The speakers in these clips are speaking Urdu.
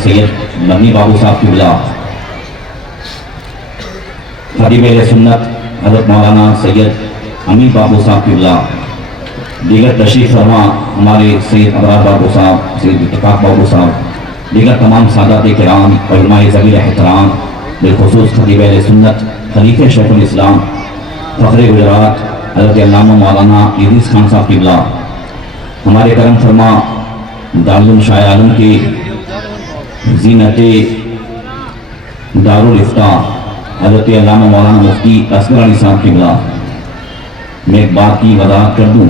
حضرت سید مدنی بابو صاحب قبلہ، خطیب اہل سنت حضرت مولانا سید امین بابو صاحب قبلہ، دیگر تشریف فرما ہمارے سید ابرار بابو صاحب، سید اتفاق بابو صاحب، دیگر تمام سادات کرام، علماء ذوی احترام، بالخصوص خطیب اہل سنت خلیفہ شیخ الاسلام فخر گجرات حضرت علامہ مولانا ادریس خان صاحب قبلہ، ہمارے کرم فرما دارالعلوم شاہ عالم کی زینت دارالافتاء حضرت علامہ مولانا مفتی اصغر علی صاحب قبلہ، میں ایک بات کی وضاحت کر دوں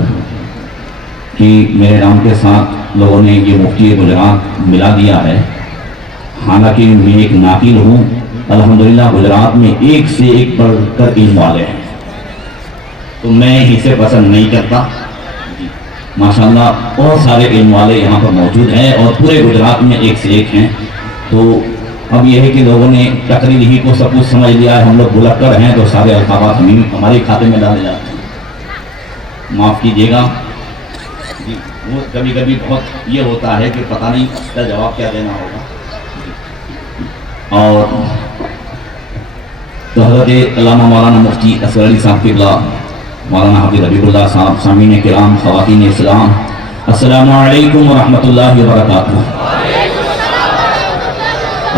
کہ میرے نام کے ساتھ لوگوں نے یہ مفتی گجرات ملا دیا ہے، حالانکہ میں ایک ناقل ہوں، الحمدللہ گجرات میں ایک سے ایک بڑھ کر علم والے ہیں، تو میں اسے پسند نہیں کرتا۔ ماشاءاللہ بہت سارے علم والے یہاں پر موجود ہیں اور پورے گجرات میں ایک سے ایک ہیں، تو اب یہ ہے کہ لوگوں نے تقریر ہی کو سب کچھ سمجھ لیا ہے، ہم لوگ بلکر ہیں تو سارے القابات ہمارے کھاتے میں ڈالے جاتے ہیں، معاف کیجیے گا جی، وہ کبھی کبھی بہت یہ ہوتا ہے کہ پتہ نہیں اس کا جواب کیا دینا ہوگا۔ اور تو حضرت علامہ مولانا مفتی اصغر علی صاحب قبلہ، مولانا حافظ حبیب اللہ صاحب، سامعین کرام، خواتین اسلام، السلام علیکم ورحمۃ اللہ وبرکاتہ۔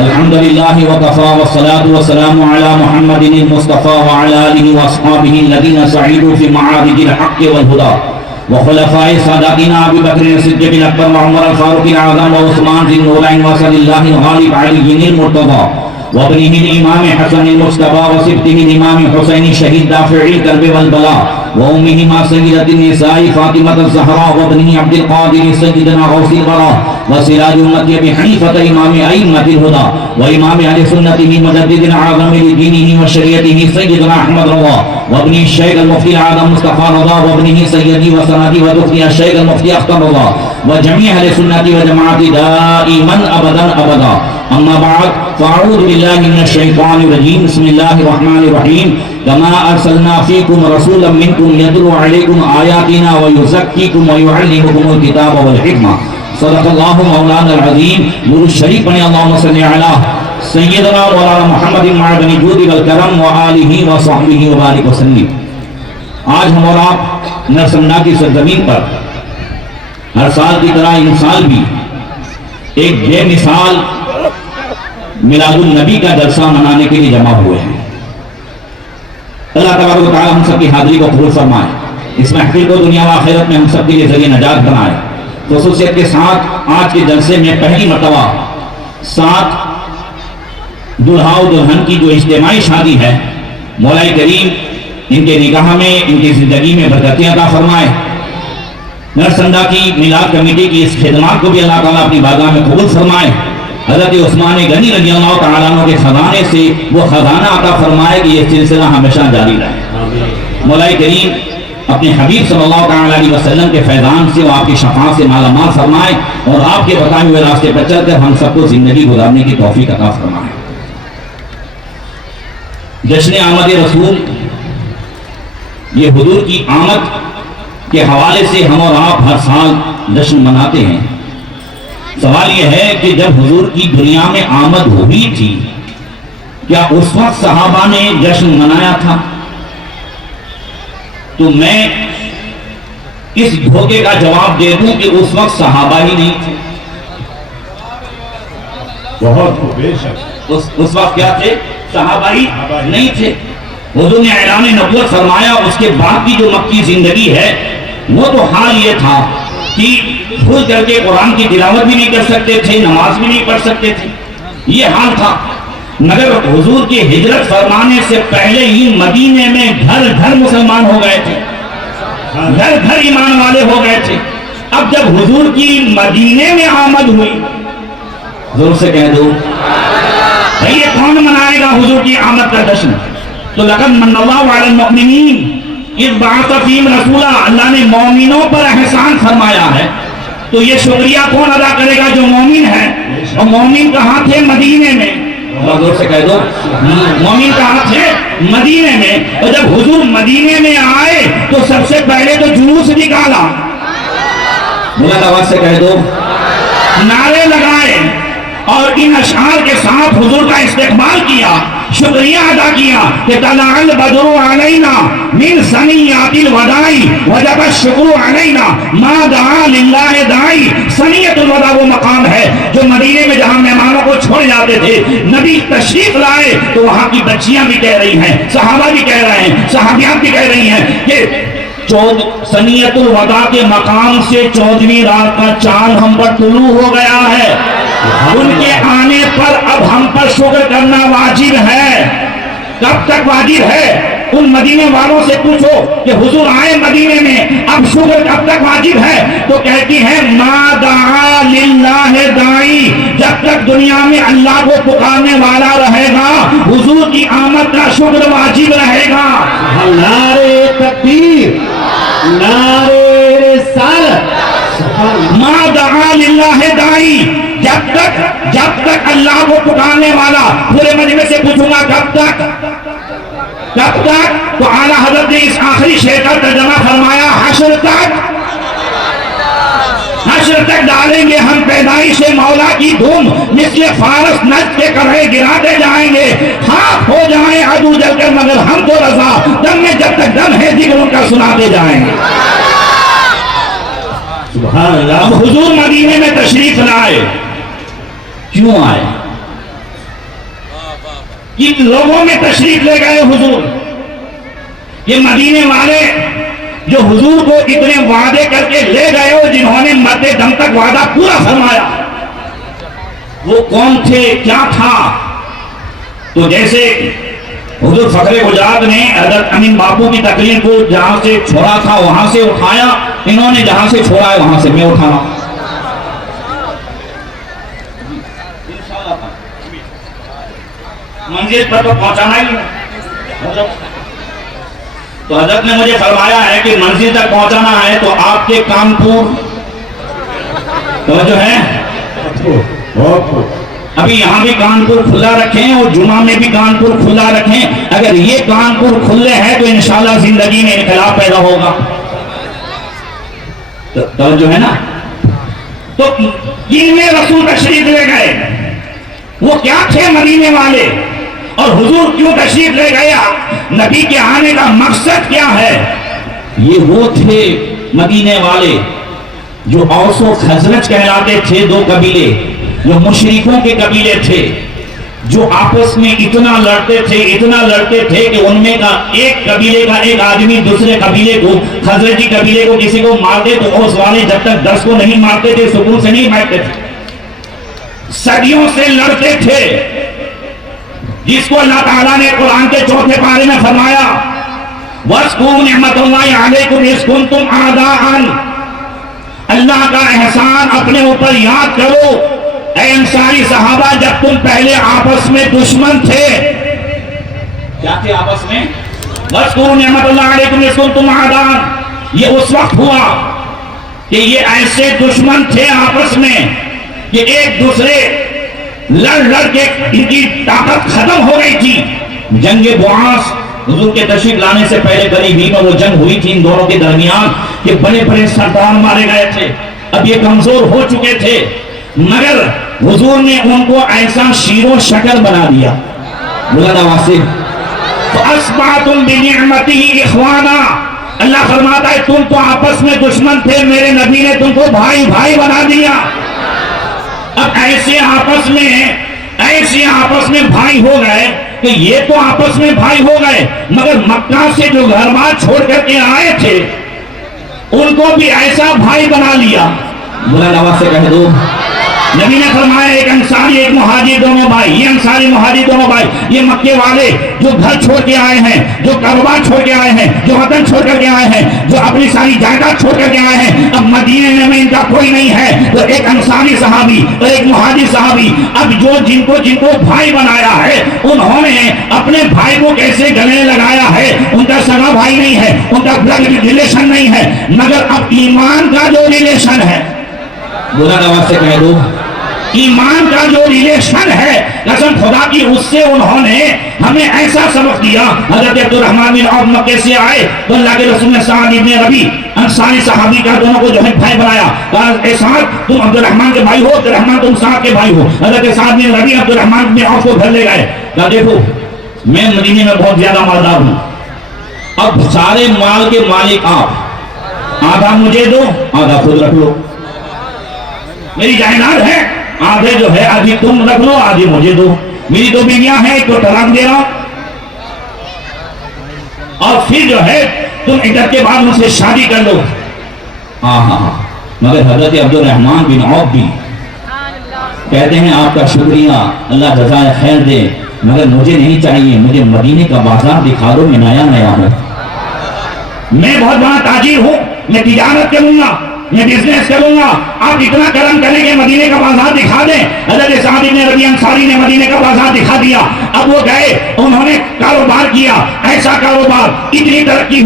الحمدللہ وکفی والصلاة والسلام علی محمد المصطفى وعلی آلہ واصحابہ الذین سعیدوا فی معارج الحق والہدی وخلفاء ساداتنا ابی بکر الصدیق الاکبر وعمر الفاروق الاعظم وعثمان ذی النورین وصلی اللہ الغالب علی المرتضی وابنه الإمام حسن المجتبى وسبته الإمام حسين شهيد دافع الكرب والبلاء وأمهما سيدة النساء فاطمة الزهراء وابنه عبد القادر سيدنا غوث البراء وسراج أمة أبي حنيفة إمام أئمة الهدى وإمام أهل سنته مجدد أعظم لدينه وشريعته سيدنا أحمد رضا وابنه الشيخ المفتي الأعظم مصطفى رضا وابنه سيدي وسندي ودخلي الشيخ المفتي أختر رضا وجميع أهل سنة وجماعة دائما أبدا أبدا، أما بعد فأعوذ بالله من الشيطان الرجيم، بسم الله الرحمن الرحيم، كما أرسلنا فيكم رسولا منكم يتلو عليكم آياتنا ويزكيكم ويعلمكم الكتاب والحكمة، صدق الله مولانا العظيم۔ نور الشريف بني اللهم صل على سيدنا مولانا محمد معدن الجود والكرم وآله وصحبه وبارك وسلم۔ آج ہم اور آپ نرسنگا کی سرزمین پر ہر سال کی طرح ان سال بھی ایک بے مثال میلاد النبی کا جلسہ منانے کے لیے جمع ہوئے ہیں۔ اللہ تبارک و تعالی ہم سب کی حاضری کو قبول فرمائے، اس محفل کو دنیا و آخرت میں ہم سب کے لیے ذریعہ نجات بنائے۔ خصوصیت کے ساتھ آج کے جلسے میں پہلی مرتبہ 7 دلہا و دلہن کی جو اجتماعی شادی ہے، مولا کریم ان کے نکاح میں، ان کی زندگی میں برکتیں عطا فرمائے۔ نرسنگا کی میلاد کمیٹی کی اس خدمات کو بھی اللہ تعالیٰ اپنی بارگاہ میں قبول فرمائے۔ حضرت عثمان غنی رضی اللہ تعالیٰ عنہ کے خزانے سے وہ خزانہ عطا فرمائے کہ یہ سلسلہ ہمیشہ جاری رہے۔ مولا کریم اپنے حبیب صلی اللہ تعالیٰ علیہ وسلم کے فیضان سے وہ آپ کی شفاعت سے مالا مال فرمائے اور آپ کے بتائے ہوئے راستے پر چل کر ہم سب کو زندگی گزارنے کی توفیق عطا فرمائے۔ جشن آمد رسول، یہ حضور کی آمد کے حوالے سے ہم اور آپ ہر سال جشن مناتے ہیں۔ سوال یہ ہے کہ جب حضور کی دنیا میں آمد ہوئی تھی، کیا اس وقت صحابہ نے جشن منایا تھا؟ تو میں اس دھوکے کا جواب دے دوں کہ اس وقت صحابہ ہی نہیں تھے۔ بہت بے شک اس وقت کیا تھے؟ صحابہ ہی نہیں تھے۔ حضور نے اعلان نبوت فرمایا، اس کے بعد کی جو مکی زندگی ہے وہ تو حال یہ تھا کہ کھل کر کے قرآن کی تلاوت بھی نہیں کر سکتے تھے، نماز بھی نہیں پڑھ سکتے تھے، یہ حال تھا۔ مگر حضور کی ہجرت فرمانے سے پہلے ہی مدینے میں گھر گھر مسلمان ہو گئے تھے، گھر گھر ایمان والے ہو گئے تھے۔ اب جب حضور کی مدینے میں آمد ہوئی، زور سے کہہ دو یہ کون منائے گا حضور کی آمد کا جشن؟ تو لقد من اللہ علی المؤمنین اذ بعث فیہم رسولا، اللہ نے مومنوں پر احسان فرمایا ہے، تو یہ شکریہ کون ادا کرے گا؟ جو مومن ہے۔ اور مومن کہاں تھے؟ مدینے میں۔ زور سے کہہ دو مومن کہاں تھے؟ مدینے میں۔ اور جب حضور مدینے میں آئے تو سب سے پہلے تو جلوس نکالا، بلند آواز سے کہہ دو، نعرے لگائے، اور ان اشعار کے ساتھ حضور کا استقبال کیا، شکریہ ادا کیا کہ طلع البدر علینا من ثنیات الوداع وجب الشکر علینا ما دعا للہ داعی۔ ثنیۃ الوداع وہ مقام ہے جو مدینے میں جہاں مہمانوں کو چھوڑ جاتے تھے، نبی تشریف لائے تو وہاں کی بچیاں بھی کہہ رہی ہیں، صحابہ بھی کہہ رہے ہیں، صحابیات بھی کہہ رہی ہیں کہ ثنیۃ الوداع کے مقام سے 14ویں رات کا چاند ہم پر طلوع ہو گیا ہے، ان کے آنے پر اب ہم پر شکر کرنا واجب ہے۔ کب تک واجب ہے؟ ان مدینے والوں سے پوچھو کہ حضور آئے مدینے میں، اب شکر کب تک واجب ہے؟ تو کہتی ہیں ما دعا للہ داعی، جب تک دنیا میں اللہ کو پکارنے والا رہے گا حضور کی آمد کا شکر واجب رہے گا۔ نعرے تکبیر، نعرے رسالت، ما دعا للہ داعی، جب تک اللہ کو پکارنے والا، پورے مجمع سے پوچھوں گا کب تک؟ تو اعلیٰ حضرت نے اس آخری شعر کا ترجمہ فرمایا حشر تک ڈالیں گے ہم پیدائش مولا کی دھوم، مثل فارس نجد کے کرے گراتے جائیں گے، خاک ہو جائیں عدو جل کر مگر ہم تو رضا، دم میں جب تک دم ہے ذکر ان کا سناتے جائیں گے۔ سبحان اللہ۔ اب حضور مدینے میں تشریف لائے، کیوں آئے؟ کن لوگوں میں تشریف لے گئے حضور؟ یہ مدینے والے جو حضور کو اتنے وعدے کر کے لے گئے ہو، جنہوں نے مرتے دم تک وعدہ پورا فرمایا، وہ کون تھے، کیا تھا؟ تو جیسے حضور فخر گجرات نے حضرت امین باپو کی تقریر کو جہاں سے چھوڑا تھا وہاں سے اٹھایا، انہوں نے جہاں سے چھوڑا ہے وہاں سے میں اٹھانا۔ منزل پر تو پہنچانا ہی ہے، تو حضرت نے مجھے فرمایا ہے کہ منزل تک پہنچانا ہے تو آپ کے کانپور تو جو ہے ابھی یہاں بھی کانپور کھلا رکھیں اور جمعہ میں بھی کانپور کھلا رکھیں، اگر یہ کانپور کھلے ہیں تو انشاءاللہ زندگی میں انقلاب پیدا ہوگا۔ تو جو ہے نا، تو کن میں رسول تشریف لے گئے، وہ کیا تھے مدینے والے، اور حضور کیوں تشریف لے گیا، نبی کے آنے کا مقصد کیا ہے؟ یہ وہ تھے مدینے والے جو اوس و خزرج کہلاتے تھے، دو قبیلے جو مشرکوں کے قبیلے تھے، جو آپس میں اتنا لڑتے تھے کہ ان میں کا ایک قبیلے کا ایک آدمی دوسرے قبیلے کو، خزرجی قبیلے کو کسی کو مارتے تو اوس والے جب تک 10 کو نہیں مارتے تھے سکون سے نہیں بیٹھتے تھے، صدیوں سے لڑتے تھے، جس کو اللہ تعالیٰ نے قرآن کے 4 پارے میں فرمایا وَاذْكُرُوا نِعْمَتَ اللَّهِ عَلَيْكُمْ إِذْ كُنْتُمْ أَعْدَاءً، اللہ کا احسان اپنے اوپر یاد کرو اے انصاری صحابہ، جب تم پہلے آپس میں دشمن تھے، کیا تھے آپس میں؟ وَاذْكُرُوا نِعْمَتَ اللَّهِ عَلَيْكُمْ إِذْ كُنْتُمْ أَعْدَاءً، یہ اس وقت ہوا کہ یہ ایسے دشمن تھے آپس میں کہ ایک دوسرے لڑ کے ان کی طاقت ختم ہو گئی تھی۔ جنگ بعاث حضور کے تشریف لانے سے پہلے قریب ہی میں وہ جنگ ہوئی تھی ان دونوں کے درمیان کہ بڑے بڑے سردار مارے گئے تھے، اب یہ کمزور ہو چکے تھے، مگر حضور نے ان کو ایسا شیر و شکر بنا دیا، بلند آواز سے فَأَصْبَحْتُمْ بِنِعْمَتِهِ إِخْوَانًا، اللہ فرماتا ہے تم تو آپس میں دشمن تھے، میرے نبی نے تم کو بھائی بھائی بنا دیا۔ اب ایسے آپس میں بھائی ہو گئے کہ یہ تو آپس میں بھائی ہو گئے، مگر مکہ سے جو گھر بار چھوڑ کر کے آئے تھے ان کو بھی ایسا بھائی بنا لیا، بلند آواز سے کہہ دو۔ نبی نے فرمایا ایک انصاری ایک مہاجر دونوں بھائی، یہ انصاری مہاجر دونوں بھائی، یہ مکے والے جو گھر چھوڑ کے آئے ہیں، جو کاروبار چھوڑ کے آئے ہیں، جو وطن چھوڑ کر کے آئے ہیں، جو اپنی ساری جائیداد چھوڑ کر کے آئے ہیں، اب مدینے میں ان کا کوئی نہیں ہے، تو ایک انصاری صحابی اور ایک مہاجر صحابی، اب جو جن کو بھائی بنایا ہے انہوں نے اپنے بھائی کو کیسے گلے لگایا ہے، ان کا سگا بھائی نہیں ہے، ان کا بلڈ ریلیشن نہیں ہے، مگر اب ایمان کا جو ریلیشن ہے، بلند آواز سے کہہ دو ایمان کا جو ریلیشن ہے قسم خدا کی اس سے انہوں نے ہمیں ایسا سبق دیا. حضرت عبد الرحمن بن عوف مکے سے آئے تو اللہ کے رسول نے سعد ابن ربی انصاری صحابی کا دونوں کو جو ہے بھائی بنایا. اے سعد تم عبد الرحمن کے بھائی ہو, عبد الرحمن تم سعد کے بھائی ہو. حضرت سعد بن ربی عبد الرحمن بن عوف کو گھر لے گئے. کہا دیکھو میں مدینے میں بہت زیادہ مالدار ہوں, اب سارے مال کے مالک آپ, آدھا مجھے دو آدھا خود رکھ لو. میری جائیداد ہے, آدھے جو ہے آدھی تم رکھ لو آدھی مجھے دو. میری دو بیویاں ہیں, ایک کو طلاق دے رہا ہوں, اور پھر جو ہے تم عدت کے بعد مجھ سے شادی کر لو. ہاں مگر حضرت عبد الرحمن بن عوف بھی کہتے ہیں آپ کا شکریہ, اللہ جزائے خیر دے, مگر مجھے نہیں چاہیے, مجھے مدینے کا بازار دکھا دو, میں نیا ہوں, میں بہت بڑا تاجر ہوں, میں تجارت کروں گا, میں بزنس کروں گا, آپ اتنا کرم کریں کہ مدینے کا بازار دکھا دیں. حضرت سعد بن ربیع انصاری نے مدینے کا بازار دکھا دیا. اب وہ گئے, انہوں نے کاروبار کیا, ایسا کاروبار, اتنی ترقی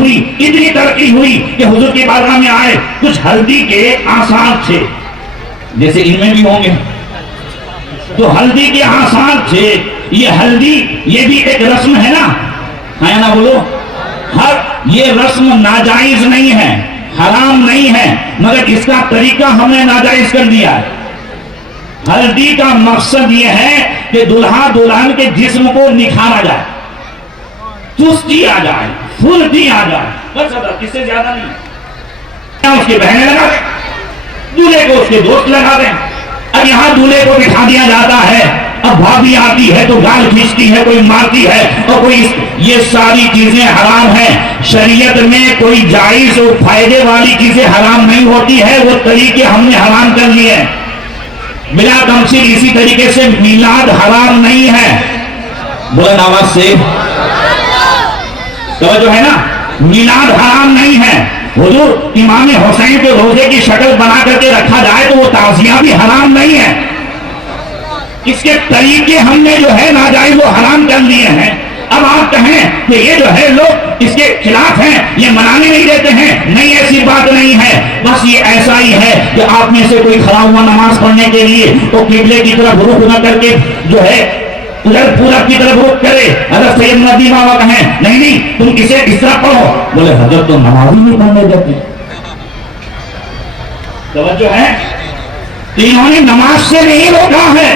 ہوئی کہ حضور کی بارگاہ میں آئے. کچھ ہلدی کے آثار تھے, جیسے ان میں بھی ہوں گے, تو ہلدی کے آثار تھے. یہ ہلدی یہ بھی ایک رسم ہے نا, ہے نا بولو, یہ رسم ناجائز نہیں ہے, حرام نہیں ہے, مگر اس کا طریقہ ہم نے ناجائز کر دیا ہے. ہلدی کا مقصد یہ ہے کہ دلہا دلہن کے جسم کو نکھارا جائے, چستی آ جائے, پھرتی آ جائے, بس اس سے زیادہ نہیں. اس کی بہنیں لگا دیں, دولہے کو اس کے دوست لگا دیں. اب یہاں دولہے کو بٹھا دیا جاتا ہے, اب بھابھی آتی ہے تو گال کھینچتی ہے, کوئی مارتی ہے, اور کوئی, یہ ساری چیزیں حرام ہیں. شریعت میں کوئی جائز اور فائدے والی چیزیں حرام نہیں ہوتی ہے, وہ طریقے ہم نے حرام کر لیے ہیں بلا تمثیل. اسی طریقے سے میلاد حرام نہیں ہے, بلند آواز سے توجہ ہے نا, میلاد حرام نہیں ہے. حضور امام حسین کے روزے کی شکل بنا کر کے رکھا جائے تو وہ تعزیہ بھی حرام نہیں ہے. اس کے طریقے ہم نے جو ہے ناجائز و حرام کر لیے ہیں. اب آپ کہیں کہ یہ جو ہے لوگ اس کے خلاف ہیں, یہ منانے نہیں دیتے ہیں, نہیں, ایسی بات نہیں ہے. بس یہ ایسا ہی ہے کہ آپ میں سے کوئی کھڑا ہوا نماز پڑھنے کے لیے تو قبلے کی طرف رخ نہ کر کے جو ہے ادھر پورب کی طرف رخ کرے. حضرت سید ندی بابا کہیں نہیں تم اسے اس طرح پڑھو, بولے حضرت تو نماز ہی نہیں پڑھنے دیتے. توجہ ہے, انہوں نے نماز سے نہیں روکا ہے,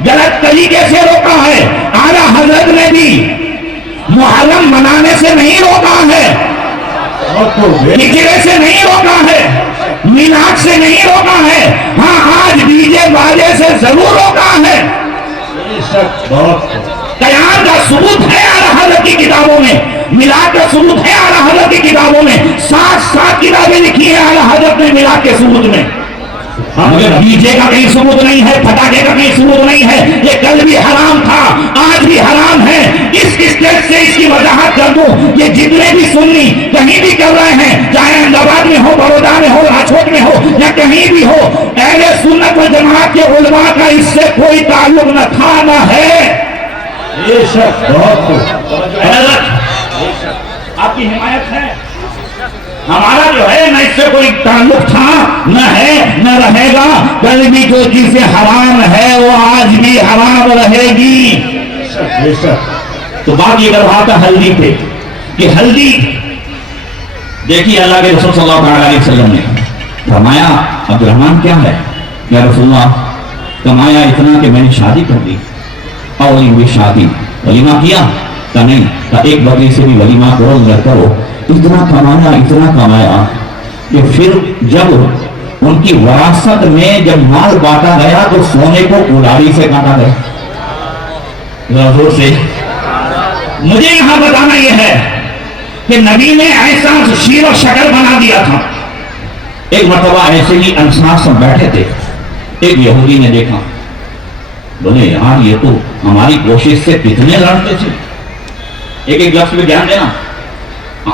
غلط طریقے سے روکا ہے. اعلیٰ حضرت نے بھی محرم منانے سے نہیں روکا ہے, ہجرے سے نہیں روکا ہے, میلاد سے نہیں روکا ہے. ہاں آج ڈی جے باجے سے ضرور روکا ہے. قیام کا ثبوت ہے اعلیٰ حضرت کی کتابوں میں, میلاد کا ثبوت ہے اعلیٰ حضرت کی کتابوں میں, 7 کتابیں لکھی ہیں اعلیٰ حضرت نے میلاد کے ثبوت میں. مگر ڈی جے کا کہیں ثبوت نہیں ہے, پٹاخے کا کہیں ثبوت نہیں ہے. یہ کل بھی حرام تھا, آج بھی حرام ہے. اس اسٹیج سے اس کی وضاحت کر دوں, یہ جتنے بھی سنی کہیں بھی کر رہے ہیں, چاہے احمد آباد میں ہو, بڑودہ میں ہو, راجکوٹ میں ہو, یا کہیں بھی ہو, اہل سنت و جماعت کے علماء کا اس سے کوئی تعلق نہ تھا نہ ہے. یہ شخص بہت آپ کی حمایت ہے, ہمارا جو ہے نہ اس سے کوئی تعلق تھا نہ ہے نہ رہے گا. کل بھی جو چیزیں حرام ہے وہ آج بھی حرام رہے گی. تو بات یہ کر رہا تھا ہلدی پہ کہ ہلدی دیکھیے اللہ کے رسول صلی اللہ علیہ وسلم نے فرمایا عبد الرحمن کیا ہے, یا رسول اللہ کمایا اتنا کہ میں نے شادی کر دی. اور ہوئی شادی, ولیمہ کیا کہ نہیں, ایک بکری سے بھی ولیمہ کرو. اتنا کمایا کہ پھر جب ان کی وراثت میں جب مال بانٹا گیا تو سونے کو کلاڑی سے کاٹا گیا. زور سے مجھے یہاں بتانا یہ ہے کہ نبی نے ایسا شیر و شکر بنا دیا تھا. ایک مرتبہ ایسے ہی انصار سب بیٹھے تھے, ایک یہودی نے دیکھا, بولے یار یہ تو ہماری کوشش سے کتنے لڑتے تھے. ایک لفظ میں دھیان دینا,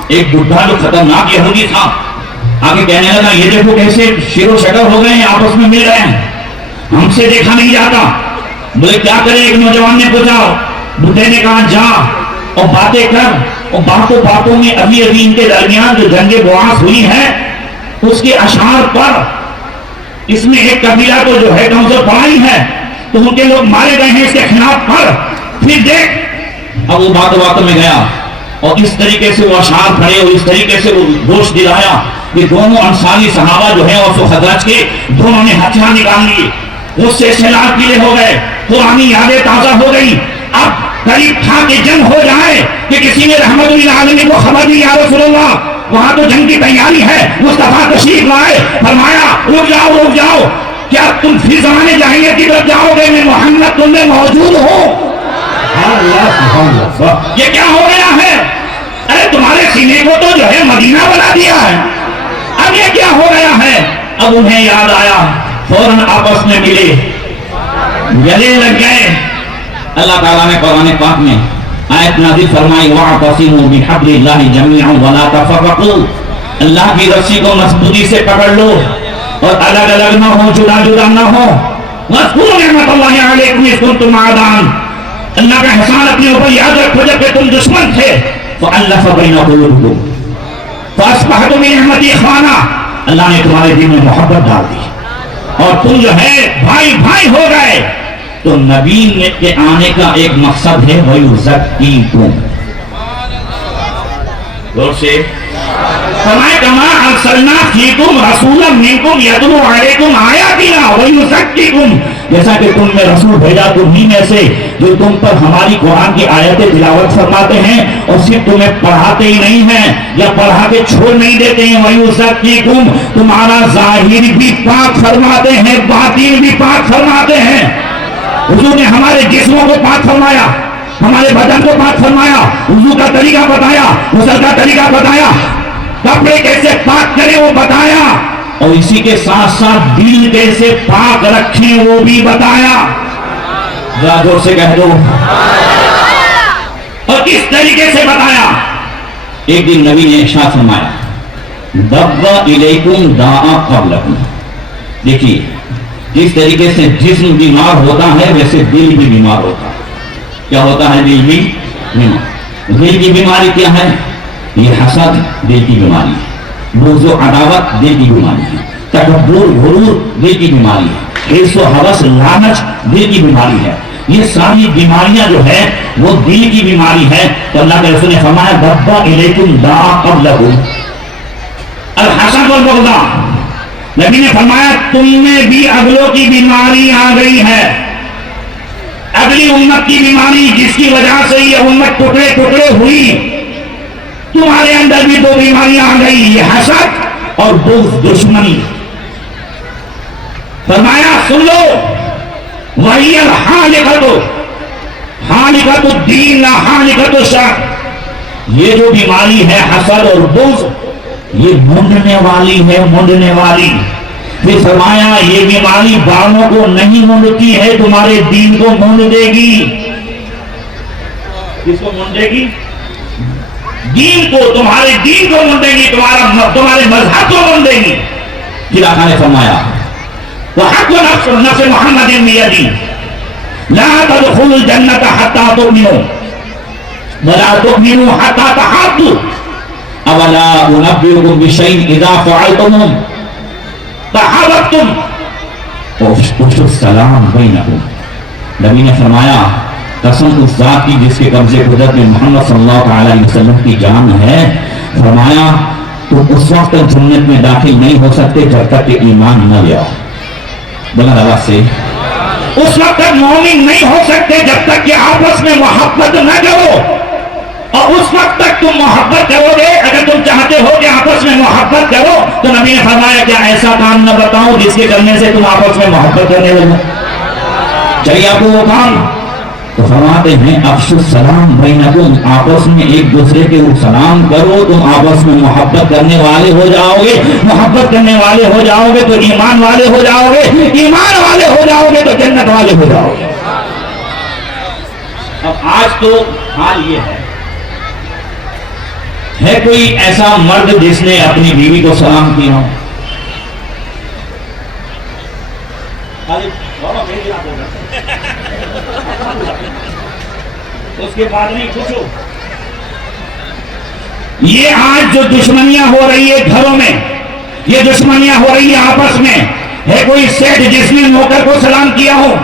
ایک بڈھا جو خطرناک یہودی تھا آگے کہنے لگا یہ دیکھو کیسے شیر و شکر ہو گئے ہیں, آپس میں مل رہے ہیں, ہم سے دیکھا نہیں جاتا. بولے کیا کرے, ایک نوجوان نے پوچھا. بڈھے نے کہا جا اور باتیں کر, اور باتوں میں ابھی ان کے درمیان جو جنگ بواس ہوئی ہے اس کے اشعار پر اس میں ایک قبیلہ تو جو ہے کمزور پڑائی ہے تو ان کے لوگ مارے گئے ہیں، اس کے خلاف پڑھ، پھر دیکھ۔ اب وہ باتوں میں گیا اور اس طریقے سے وہ اشعار پڑھے اور اس طریقے سے وہ گوشت دلایا کہ دونوں انصاری صحابہ جو ہے اور سو حضرت کے دونوں نے ہتھیار نکال لیے، اس سے سیلاب پیلے ہو گئے، پرانی یادیں تازہ ہو گئی۔ اب قریب تھا کہ جنگ ہو جائے کہ کسی نے رحمت للعالمین کو خبر دی، یا رسول اللہ وہاں تو جنگ کی تیاری ہے۔ مصطفیٰ تشریف لائے، فرمایا رک جاؤ، کیا تم پھر زمانے جاہلیت کی طرف جاؤ گے؟ میں محمد تم میں موجود ہوں۔ یہ کیا ہو گیا ہے؟ ارے تمہارے سینے کو تو جو ہے مدینہ بنا دیا ہے، اب یہ کیا ہو گیا ہے؟ اب انہیں یاد آیا، فوراً آپس میں ملے، گلے لگ گئے۔ اللہ تعالیٰ نے قرآن پاک میں آیت نازل فرمائی، وَاعْتَصِمُوا بِحَبْلِ اللَّهِ جَمِيعًا وَلَا تَفَرَّقُوا، اللہ کی رسی کو مضبوطی سے پکڑ لو اور الگ الگ نہ ہو، جدا جدا نہ ہو۔ وَاذْكُرُوا نِعْمَتَ اللَّهِ عَلَيْكُمْ إِذْ كُنتُمْ أَعْدَاءً، اللہ کا احسان اپنے اوپر یاد رکھو جب کہ تم دشمن تھے، فَأَلَّفَ بَيْنَ قُلُوبِكُمْ فَأَصْبَحْتُمْ بِنِعْمَتِهِ إِخْوَانًا، اللہ نے تمہارے دل میں محبت ڈال دی اور تم جو ہے بھائی بھائی ہو گئے۔ تو نبی کے آنے کا ایک مقصد ہے وَيُزَكِّيكُمْ، غور سے فرمائے کما ارسلنا فیکم رسولا منکم یتلو علیکم آیاتنا ویزکیکم، جیسا کہ تم میں رسول بھیجا تمہیں میں سے جو تم پر ہماری قرآن کی آیتیں تلاوت فرماتے ہیں اور صرف تمہیں پڑھاتے ہی نہیں ہیں یا پڑھا کے چھوڑ نہیں دیتے ہیں، ویزکیکم تمہارا ظاہر بھی پاک فرماتے ہیں، باطن بھی پاک فرماتے ہیں۔ حضور نے ہمارے جسموں کو پاک فرمایا، ہمارے بدن کو پاک فرمایا، وضو کا طریقہ بتایا، غسل کا طریقہ بتایا، کپڑے کیسے پاک کریں وہ بتایا، اور اسی کے ساتھ ساتھ دل کیسے پاک رکھیں وہ بھی بتایا۔ ذرا زور سے کہہ دو، اور کس طریقے سے بتایا؟ ایک دن نبی نے ارشاد فرمایا، دَبَّ إِلَيْكُمْ دَاءً قَبْلَكُمْ، دیکھیے جس طریقے سے جسم بیمار ہوتا ہے ویسے دل بھی بیمار ہوتا ہے۔ کیا ہوتا ہے؟ دل بھی بیمار۔ دل کی بیماری کیا ہے؟ یہ حسد دل کی بیماری ہے، بغض و عداوت دل کی بیماری ہے، تکبر غرور دل کی بیماری ہے، حرص و ہوس لالچ دل کی بیماری ہے۔ یہ ساری بیماریاں جو ہے وہ دل کی بیماری ہے۔ تو اللہ کے رسول نے فرمایا دَبَّ إِلَيْكُمْ دَاءً قَبْلَكُمْ الحسد والبغض، نبی نے فرمایا تم میں بھی اگلوں کی بیماری آ گئی ہے، اگلی امت کی بیماری جس کی وجہ سے یہ امت ٹکڑے ٹکڑے ہوئی، تمہارے اندر بھی دو بیماریاں آ گئی، یہ حسد اور بغض دشمنی۔ فرمایا سن لو، وہی الحالقۃ حالقۃ الدین لا حالقۃ الشر، یہ جو بیماری ہے حسد اور بغض یہ مونڈنے والی ہے، مونڈنے والی۔ پھر فرمایا یہ بیماری بالوں کو نہیں مونڈتی ہے، تمہارے دین کو مونڈ دے گی۔ کس کو مونڈے گی؟ دین کو، تمہارے دین کو مونڈے گی، تمہارے مذہب کو مونڈے گی۔ پھر آقا نے فرمایا وحق نفس محمد بیدی لا تدخلوا الجنة حتى تؤمنوا ولا تؤمنوا حتى تحابوا اولا انبئكم بشيء اذا فعلتم تحاببتم افشوا السلام بينكم۔ نبی نے فرمایا قسم اس ذات کی جس کے قبضے قدرت میں محمد صلی اللہ علیہ وسلم کی جان ہے، فرمایا تم اس وقت تک جنت میں داخل نہیں ہو سکتے جب تک کہ ایمان نہ لے آؤ۔ بلند آواز سے، اس وقت تک مومن نہیں ہو سکتے جب تک کہ آپس میں محبت نہ کرو، اور اس وقت تک تم محبت کرو گے اگر تم چاہتے ہو کہ آپس میں محبت کرو تو نبی نے فرمایا کیا ایسا کام نہ بتاؤ جس کے کرنے سے تم آپس میں محبت کرنے لگو؟ چاہیے آپ کو وہ کام؟ تو فرماتے ہیں افشوا السلام بینکم، آپس میں ایک دوسرے کے سلام کرو، تم آپس میں محبت کرنے والے ہو جاؤ گے، محبت کرنے والے ہو جاؤ گے تو ایمان والے ہو جاؤ گے، ایمان والے ہو جاؤ گے تو جنت والے ہو جاؤ گے۔ اب آج تو حال یہ ہے کوئی ایسا مرد جس نے اپنی بیوی کو سلام کیا ہو؟ اس کے بعد نہیں پوچھو۔ یہ آج جو دشمنیاں ہو رہی ہے گھروں میں، یہ دشمنیاں ہو رہی ہیں آپس میں، ہے کوئی سیٹ جس نے نوکر کو سلام کیا ہو؟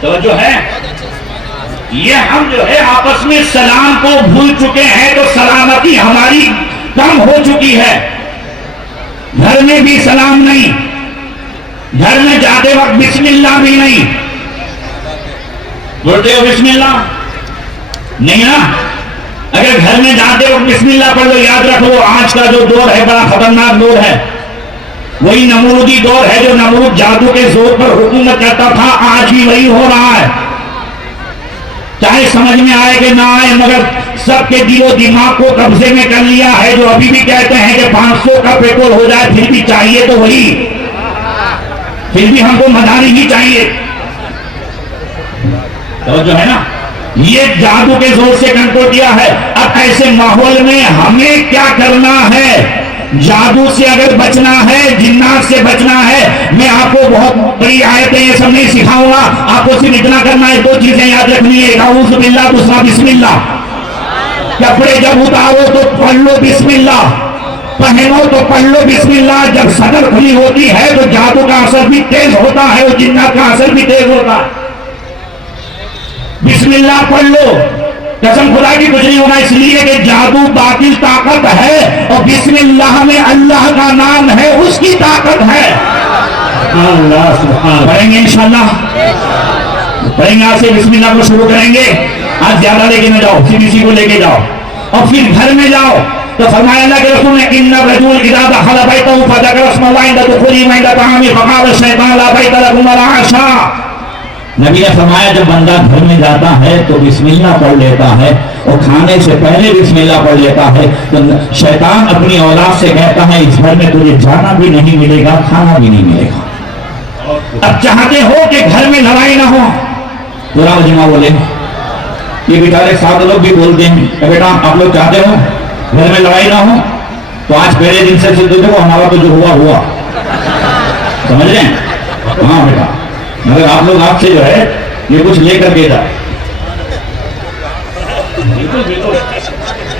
توجہ ہے؟ یہ ہم جو ہے آپس میں سلام کو بھول چکے ہیں تو سلامتی ہماری کم ہو چکی ہے. گھر میں بھی سلام نہیں، گھر میں جاتے وقت بسم اللہ بھی نہیں. بولتے ہو بسم اللہ؟ نہیں نا. اگر گھر میں جاتے وقت بسم اللہ پڑھ لو، یاد رکھو آج کا جو دور ہے بڑا خطرناک دور ہے. وہی نمرودی دور ہے جو نمرود جادو کے زور پر حکومت کرتا تھا، آج بھی وہی ہو رہا ہے. چاہے سمجھ میں آئے کہ نہ آئے، مگر سب کے دل و دماغ کو قبضے میں کر لیا ہے. جو ابھی بھی کہتے ہیں کہ 500 کا پیٹرول ہو جائے پھر بھی چاہیے تو وہی، پھر بھی ہم کو مداری ہی چاہیے. تو جو ہے نا یہ جادو کے زور سے کنٹرول کیا ہے. اب ایسے ماحول میں ہمیں کیا کرنا ہے؟ جادو سے اگر بچنا ہے، جنات سے بچنا ہے، میں آپ کو بہت بڑی آیتیں یہ سب نہیں سکھاؤں گا. آپ کو صرف اتنا کرنا ہے، 2 چیزیں یاد رکھنی ہے، اعوذ باللہ، دوسرا بسم اللہ. کپڑے جب اتارو تو پڑھ لو بسم اللہ، پہنو تو پڑھ لو بسم اللہ. جب صدر کھلی ہوتی ہے تو جادو کا اثر بھی تیز ہوتا ہے اور جنات کا اثر بھی تیز ہوتا ہے. بسم اللہ پڑھ لو. قسم خدا کی کچھ نہیں ہوگا، اس لیے کہ جادو باطل طاقت ہے اور بسم اللہ میں اللہ کا نام ہے، اس کی طاقت ہے. اللہ سبحان. پڑھیں گے انشاءاللہ، پڑھیں گے. آج سے بسم اللہ کو شروع کریں گے. آج زیادہ لے کے نہ جاؤ، CBC کو لے کے جاؤ اور پھر گھر میں جاؤ تو فرمایا اللہ کے رسول نے ان الرجل اذا دخل بیته فذكر اسم الله عند دخوله وعند طعامه فقال الشيطان لا بيت لكم ولا عشاء. نبی نے فرمایا جب بندہ گھر میں جاتا ہے تو بسم اللہ پڑھ لیتا ہے اور کھانے سے پہلے بسم اللہ پڑھ لیتا ہے تو شیطان اپنی اولاد سے کہتا ہے اس گھر میں تجھے جانا بھی نہیں ملے گا، کھانا بھی نہیں ملے گا. اب چاہتے ہو کہ گھر میں لڑائی نہ ہو، پورا مجمع بولے. یہ بیچارے 7 لوگ بھی بولتے ہیں کہ بیٹا آپ لوگ چاہتے ہو گھر میں لڑائی نہ ہو تو آج پہلے دن سے دیکھو ہمارا تو جو ہوا سمجھ رہے ہیں. ہاں بیٹا، مگر آپ لوگ آپ سے جو ہے یہ کچھ لے کر کے جائے.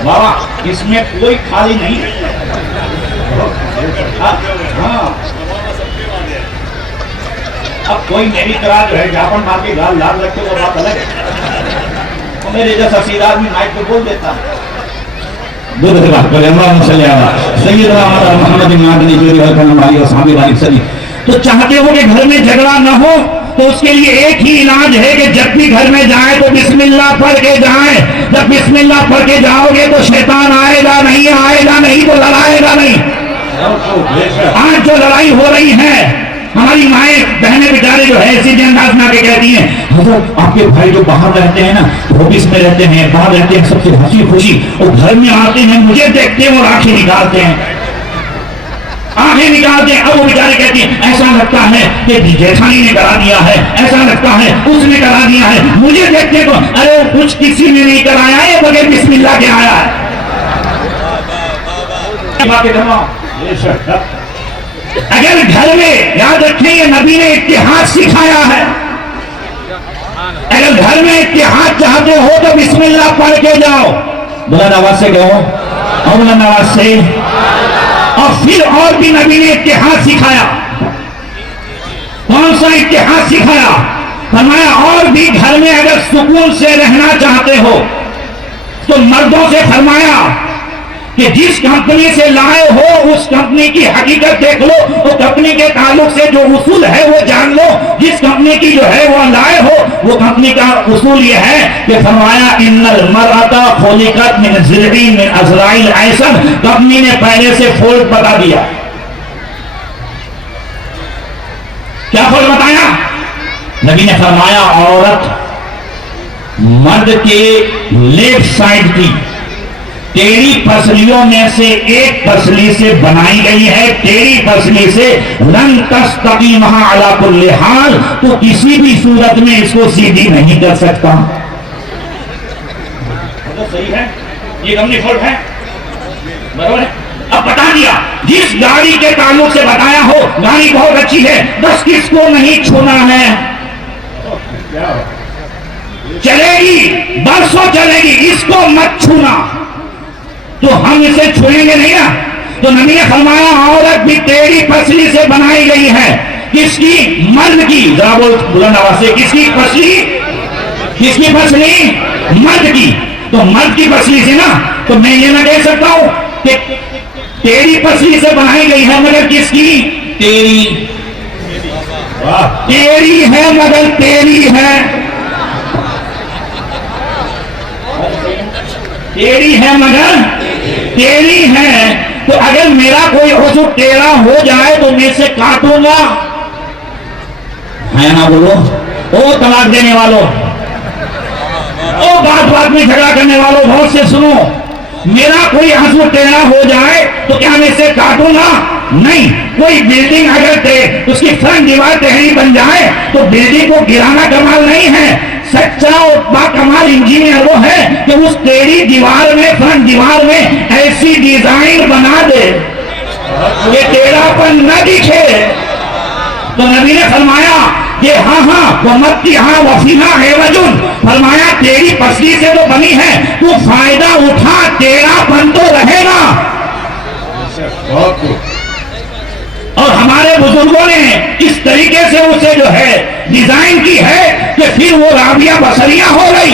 بابا اس میں کوئی خالی نہیں. ہاں اب کوئی میری طرح جو ہے جاپن مار کے گال لال رکھتے وہ بات الگ ہے. میرے جیسا سیدھا آدمی مائک پہ بول دیتا ہے. تو چاہتے ہو کہ گھر میں جھگڑا نہ ہو تو اس کے لیے ایک ہی علاج ہے کہ جب بھی گھر میں جائیں تو بسم اللہ پڑھ کے جائیں. جب بسم اللہ پڑھ کے جاؤ گے تو شیطان آئے گا نہیں تو لڑائے گا نہیں. آج جو لڑائی ہو رہی ہے، ہماری مائیں بہنیں بیچارے جو ہے ایسی انداز میں آ کے کہتی ہیں حضرت آپ کے بھائی جو باہر رہتے ہیں نا، آفس میں رہتے ہیں، باہر رہتے ہیں، سب سے ہنسی خوشی، اور گھر میں آتے ہیں مجھے دیکھتے ہیں اور آنکھیں نکالتے ہیں. اب وہ بیچارے کہتی ہیں ایسا لگتا ہے کہ جیٹھانی نے کرا دیا ہے، ایسا لگتا ہے اس نے کرا دیا ہے. مجھے دیکھتے کو ارے کچھ کسی نے نہیں کرایا ہے، بغیر بسم اللہ کے آیا ہے. اگر گھر میں یاد رکھیں یہ نبی نے اتحاد سکھایا ہے. اگر گھر میں اتحاد چاہتے ہو تو بسم اللہ پڑھ کے جاؤ. بلند آواز سے کہو، اور بلند آواز سے. اور پھر اور بھی نبی نے اتحاد سکھایا. کون سا اتحاد سکھایا؟ فرمایا اور بھی گھر میں اگر سکون سے رہنا چاہتے ہو تو مردوں سے فرمایا کہ جس کمپنی سے لائے ہو اس کمپنی کی حقیقت دیکھ لو، وہ کمپنی کے تعلق سے جو اصول ہے وہ جان لو. جس کمپنی کی جو ہے وہ لائے ہو وہ کمپنی کا اصول یہ ہے کہ فرمایا ان المرأة خلقت من ضلع من اضلاع الایسر. کمپنی نے پہلے سے فولٹ بتا دیا. کیا فولٹ بتایا؟ نبی نے فرمایا عورت مرد کے لیفٹ سائڈ کی ٹیڑھی پسلیوں میں سے ایک پسلی سے بنائی گئی ہے. ٹیڑھی پسلی سے لن تستقیمہ علی کل حال، تو کسی بھی صورت میں اس کو سیدھی نہیں کر سکتا. صحیح ہے، یہ کمنی فولٹ ہے، برابر ہے. اب بتا دیا جس گاڑی کے تعلق سے بتایا ہو گاڑی بہت اچھی ہے، بس کس کو نہیں چھونا ہے. چلے گی برسوں چلے گی، اس کو مت چھونا. تو ہم اسے چھوئیں گے نہیں نا. تو نبی نے فرمایا عورت بھی تیری پسلی سے بنائی گئی ہے. کس کی؟ مرد کی. ذرا بلند آواز سے، کس کی پسلی؟ کس کی پسلی؟ مرد کی. تو مرد کی پسلی سے نا، تو میں یہ نہ کہہ سکتا ہوں کہ تیری پسلی سے بنائی گئی ہے مگر کس کی؟ تیری. تیری ہے مگر تیری ہے. تیری ہے مگر تیری ہے. تو اگر میرا کوئی عضو ٹیڑھا ہو جائے تو میں سے کاٹوں گا، ہے نا؟ بولو او طلاق دینے والوں، او بات بات میں جھگڑا کرنے والوں، بہت سے سنو. میرا کوئی عضو ٹیڑھا ہو جائے تو کیا میں سے کاٹوں گا؟ نہیں. کوئی بلڈنگ اگر اس کی فرنٹ دیوار ٹیڑھی بن جائے تو بلڈنگ کو گرانا کمال نہیں ہے. سچا اور باکمال انجینئر وہ ہے کہ اس ٹیڑھی دیوار میں، فرنٹ دیوار میں ایسی ڈیزائن بنا دے کہ ٹیڑھاپن نہ دکھے. تو نبی نے فرمایا کہ فرمایا تیری پسلی سے تو بنی ہے، تو فائدہ اٹھا، ٹیڑھاپن تو رہے گا. اور ہمارے بزرگوں نے اس طریقے سے اسے جو ہے ڈیزائن کی ہے کہ پھر وہ رابعہ بصریہ ہو گئی،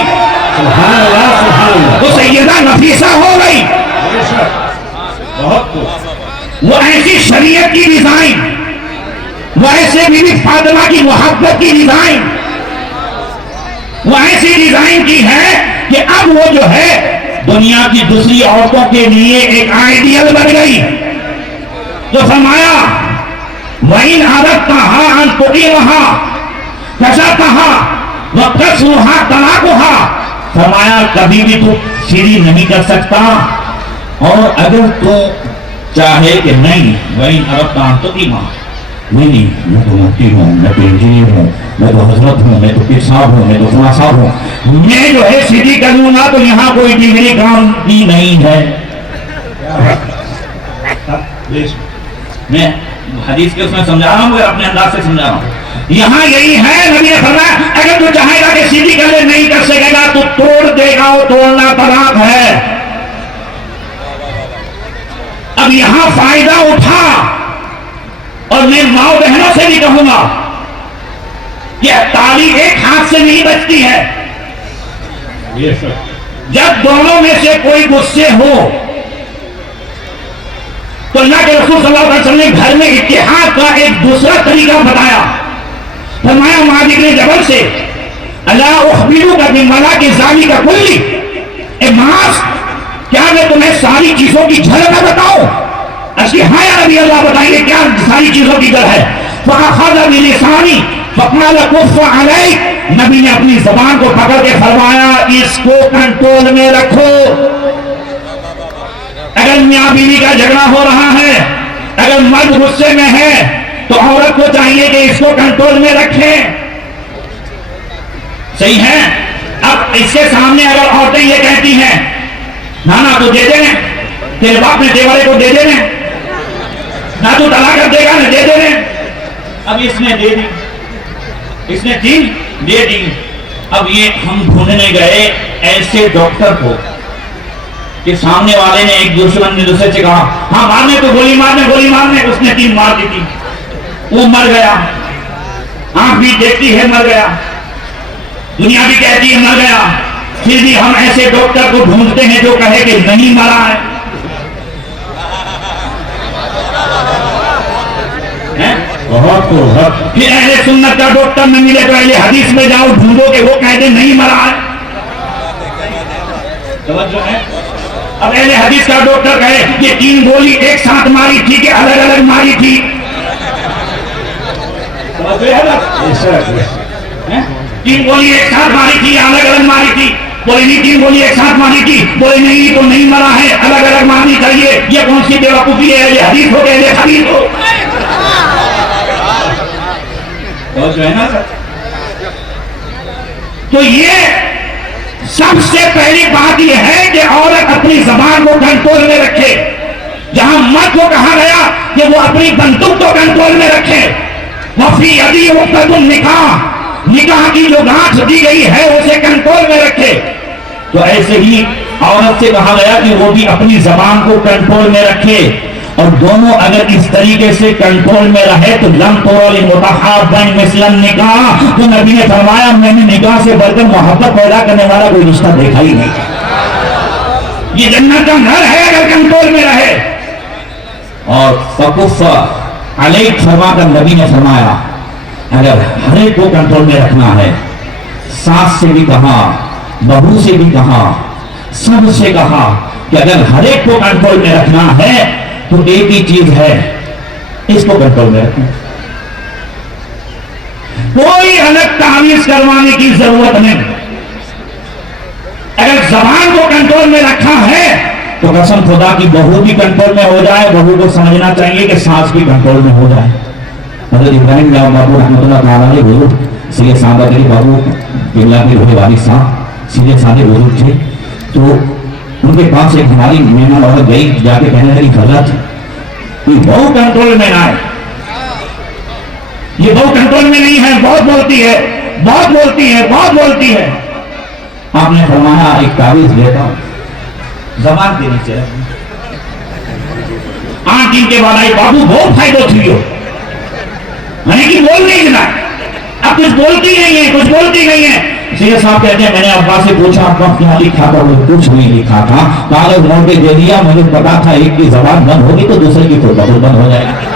سبحان اللہ سبحان اللہ. وہ سیدہ نفیسہ ہو گئی. وہ ایسی شریعت کی ڈیزائن، وہ ایسے بی بی فاطمہ کی محبت کی ڈیزائن، وہ ایسی ڈیزائن کی ہے کہ اب وہ جو ہے دنیا کی دوسری عورتوں کے لیے ایک آئیڈیل بن گئی. جو فرمایا وَإِنْ أَرَدْتَهَا أَن تُقِيمَهَا كَسَرْتَهَا وَكَسْرُهَا طَلَاقُهَا. فرمایا کبھی بھی تو سیدھی نہیں کر سکتا، اور اگر تو چاہے کہ نہیں وَإِنْ أَرَدْتَهَا أَن تُقِيمَهَا، نہیں میں تو مفتی ہوں، میں تو انجینئر ہوں، میں تو حضرت ہوں، میں تو پیر صاحب ہوں، میں تو فلاں صاحب ہوں، میں جو ہے سیدھی کر لوں گا تو یہاں کوئی ڈگری کام کی نہیں ہے. میں حدیث کے اس میں سمجھا رہا ہوں، اپنے انداز سے سمجھا رہا ہوں. یہاں یہی ہے. نبی نے فرمایا اگر تو چاہے گا کہ سیدھی کر لے، نہیں کر سکے گا تو توڑ دے گا، وہ توڑنا طلاق ہے. اب یہاں فائدہ اٹھا، اور میں ماں بہنوں سے بھی کہوں گا کہ تالی ایک ہاتھ سے نہیں بچتی ہے. جب دونوں میں سے کوئی غصے ہو تو اللہ کے رسول صلی اللہ علیہ وسلم نے گھر میں اتحاد کا ایک دوسرا طریقہ بتایا. فرمایا معاذ بن جبل سے اللہ اخبرک بملاک ذالک کلی، اے معاذ کیا میں تمہیں ساری چیزوں کی جھلک نہ بتاؤں؟ اچھی ہاں یا نبی اللہ بتائیے کیا ساری چیزوں کی جھل ہے. فاخذ بلسانی فقال کف علیک، نبی نے اپنی زبان کو پکڑ کے فرمایا اس کو کنٹرول میں رکھو. اگر میاں بیوی کا جھگڑا ہو رہا ہے، اگر مرد غصے میں ہے تو عورت کو چاہیے کہ اس کو کنٹرول میں رکھے. صحیح ہے. اب اس کے سامنے اگر عورتیں یہ کہتی ہیں نانا تو دے دے، تیرے باپ نے دیوارے کو دے دے، نہ تو طلاق کر دے گا نہ دے دے. اب اس نے دے دی، اس نے دے دی. اب یہ ہم ڈھونڈنے گئے ایسے ڈاکٹر کو کہ سامنے والے نے ایک دشمن نے دوسرے سے کہا ہاں مارنے تو گولی مارنے، اس نے 3 مار دی تھی، وہ مر گیا. آنکھ بھی دیکھتی ہے مر گیا، دنیا بھی کہتی ہے مر گیا. پھر بھی ہم ایسے ڈاکٹر کو ڈھونڈتے ہیں جو کہے کہ نہیں مرا ہے. پھر اہل سنت کا ڈاکٹر نہ ملے تو اہل حدیث میں جاؤ ڈھونڈو کہ وہ کہتے نہیں مرا ہے. توجہ ہے. اب اہل حدیث کا ڈاکٹر کہے یہ 3 گولی ایک ساتھ ماری تھی کہ الگ الگ ماری تھی. 3 گولی ایک ساتھ ماری تھی یا الگ الگ ماری تھی؟ بولے نہیں 3 گولی ایک ساتھ ماری تھی. بولے نہیں تو نہیں مرا ہے، الگ الگ مارنی چاہیے. یہ کون سی بیوقوفی ہے؟ یہ حدیث ہو گئے حدیث ہو. تو یہ سب سے پہلی بات یہ ہے کہ عورت اپنی زبان کو کنٹرول میں رکھے. جہاں مرد کو کہا گیا کہ وہ اپنی بندوق کو کنٹرول میں رکھے. وفی ابھی عقدۃ النکاح، نکاح کی جو گانٹھ دی گئی ہے اسے کنٹرول میں رکھے. تو ایسے ہی عورت سے کہا گیا کہ وہ بھی اپنی زبان کو کنٹرول میں رکھے. اور دونوں اگر اس طریقے سے کنٹرول میں رہے تو لم ترل متحابین مثل النکاح، تو نبی نے فرمایا میں نے نکاح سے بڑھ کر محبت پیدا کرنے والا کوئی رشتہ دیکھا ہی نہیں۔ یہ جنت کا گھر ہے اگر کنٹرول میں رہے۔ اور فکف علیک فرما کر نبی نے فرمایا اگر ہر ایک کو کنٹرول میں رکھنا ہے، ساس سے بھی کہا، بہو سے بھی کہا، سب سے کہا کہ اگر ہر ایک کو کنٹرول میں رکھنا ہے تو ایک ہی چیز ہے، اس کو کنٹرول میں رکھیں۔ کوئی الگ تعویذ کروانے کی ضرورت نہیں۔ اگر زبان کو کنٹرول میں رکھا ہے تو قسم خدا کی بہو بھی کنٹرول میں ہو جائے، بہو کو سمجھنا چاہیے کہ ساس بھی کنٹرول میں ہو جائے۔ حضرت ابراہیم بابو رحمۃ اللہ تعالیٰ علیہ بزرگ سید صاحب علی بابو قبلہ کے بڑے والد صاحب سیدھے سادے بزرگ تھے، تو ان کے پاس ایک ہماری مہمان عورت گئی، جا کے کہنے لگی حضرت یہ بہو کنٹرول میں نہ ہے، یہ بہو کنٹرول میں نہیں ہے، بہت بولتی ہے، بہت بولتی ہے، بہت بولتی ہے۔ آپ نے فرمایا ایک تعویذ دیتا ہوں، زبان کے نیچے آنکھ دن کے بعد آئی بابو بہت فائدہ تھی ہو، میں نے کہ بول نہیں جنا، اب کچھ بولتی نہیں ہے، کچھ بولتی نہیں ہے۔ سید صاحب کہتے ہیں میں نے ابا سے پوچھا ابا کیا لکھا تھا، وہ کچھ نہیں لکھا تھا، کاغذ موڑ کے دے دیا، مجھے پتا تھا ایک کی زبان بند ہوگی تو دوسرے کی خود بخود بند ہو جائے گی۔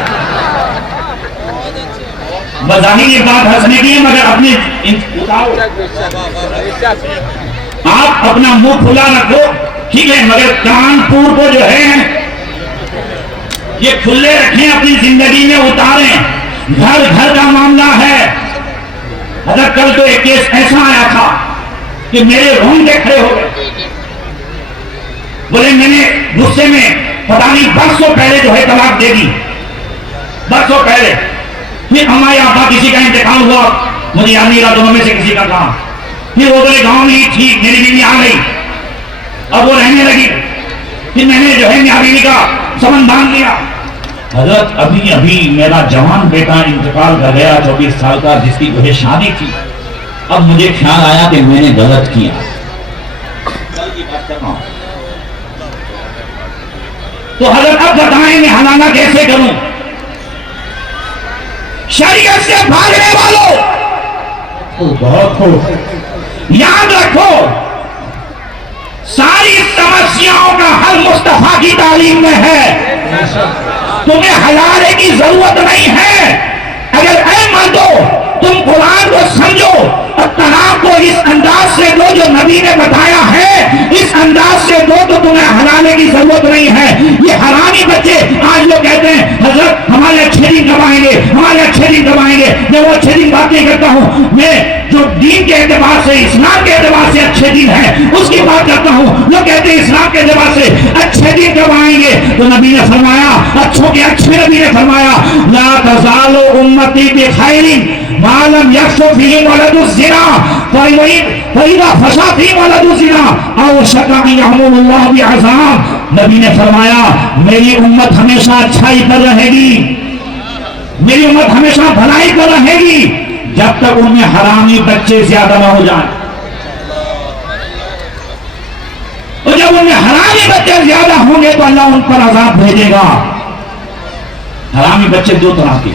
بظاہر یہ بات ہنسنے کی ہے مگر اپنے آپ اپنا منہ کھلا رکھو، ٹھیک ہے، مگر کانپور کو جو ہے یہ کھلے رکھیں، اپنی زندگی میں اتاریں، گھر گھر کا معاملہ ہے۔ حضرت کل تو ایک کیس ایسا آیا تھا کہ میرے رونگٹے کھڑے ہو گئے، بولے میں نے غصے میں پتہ نہیں برسوں پہلے جو ہے طلاق دے دی، برسوں پہلے، پھر ہمارے ابا کسی کا انتقال ہوا، مجھے یاد نہیں رہا دونوں میں سے کسی کا کہا، پھر وہ بولے گاؤں میں ہی تھی، میری بیوی آ گئی، اب وہ رہنے لگی، پھر میں نے جو ہے میاں بیوی کا سبند باندھ لیا۔ حضرت ابھی ابھی میرا جوان بیٹا انتقال کر گیا 24 سال کا، جس کی جو ہے شادی تھی، اب مجھے خیال آیا کہ میں نے غلط کیا، تو حضرت اب بتائیں میں حلالہ کیسے کروں؟ شریعت سے بھاگنے والوں بہت خوب، یاد رکھو ساری سمسیاؤں کا حل مصطفیٰ کی تعلیم میں ہے، تمہیں ہلانے کی ضرورت نہیں ہے۔ اگر اے مردو تم قرآن کو سمجھو اور طلاق کو اس انداز سے دو جو نبی نے بتایا ہے، اس انداز سے دو تو تمہیں ہلانے کی ضرورت نہیں ہے۔ یہ حرامی بچے آج لوگ کہتے ہیں حضرت ہمارے اچھے دن کب آئیں گے، ہمارے اچھے دن کب آئیں گے۔ میں وہ اچھے دن بات نہیں کرتا ہوں، میں جو دین کے اعتبار سے اسلام کے اعتبار سے اچھے دن ہے اس کی بات کرتا ہوں۔ لوگ کہتے ہیں اسلام کے اعتبار سے اچھے دن کب آئیں گے، تو نبی نے فرمایا، اچھوں کے اچھے نبی نے فرمایا لا تزال امتی بخیر ما لم یفش فیہم ولد الزنا فإذا فشا فیہم ولد الزنا اوشک ان یحمل اللہ بعذاب۔ نبی نے فرمایا میری امت ہمیشہ اچھائی پر رہے گی، میری امت ہمیشہ بھلائی پر رہے گی جب تک ان میں حرامی بچے زیادہ نہ ہو جائیں، اور جب ان میں حرامی بچے زیادہ ہوں گے تو اللہ ان پر عذاب بھیجے گا۔ حرامی بچے دو طرح کے،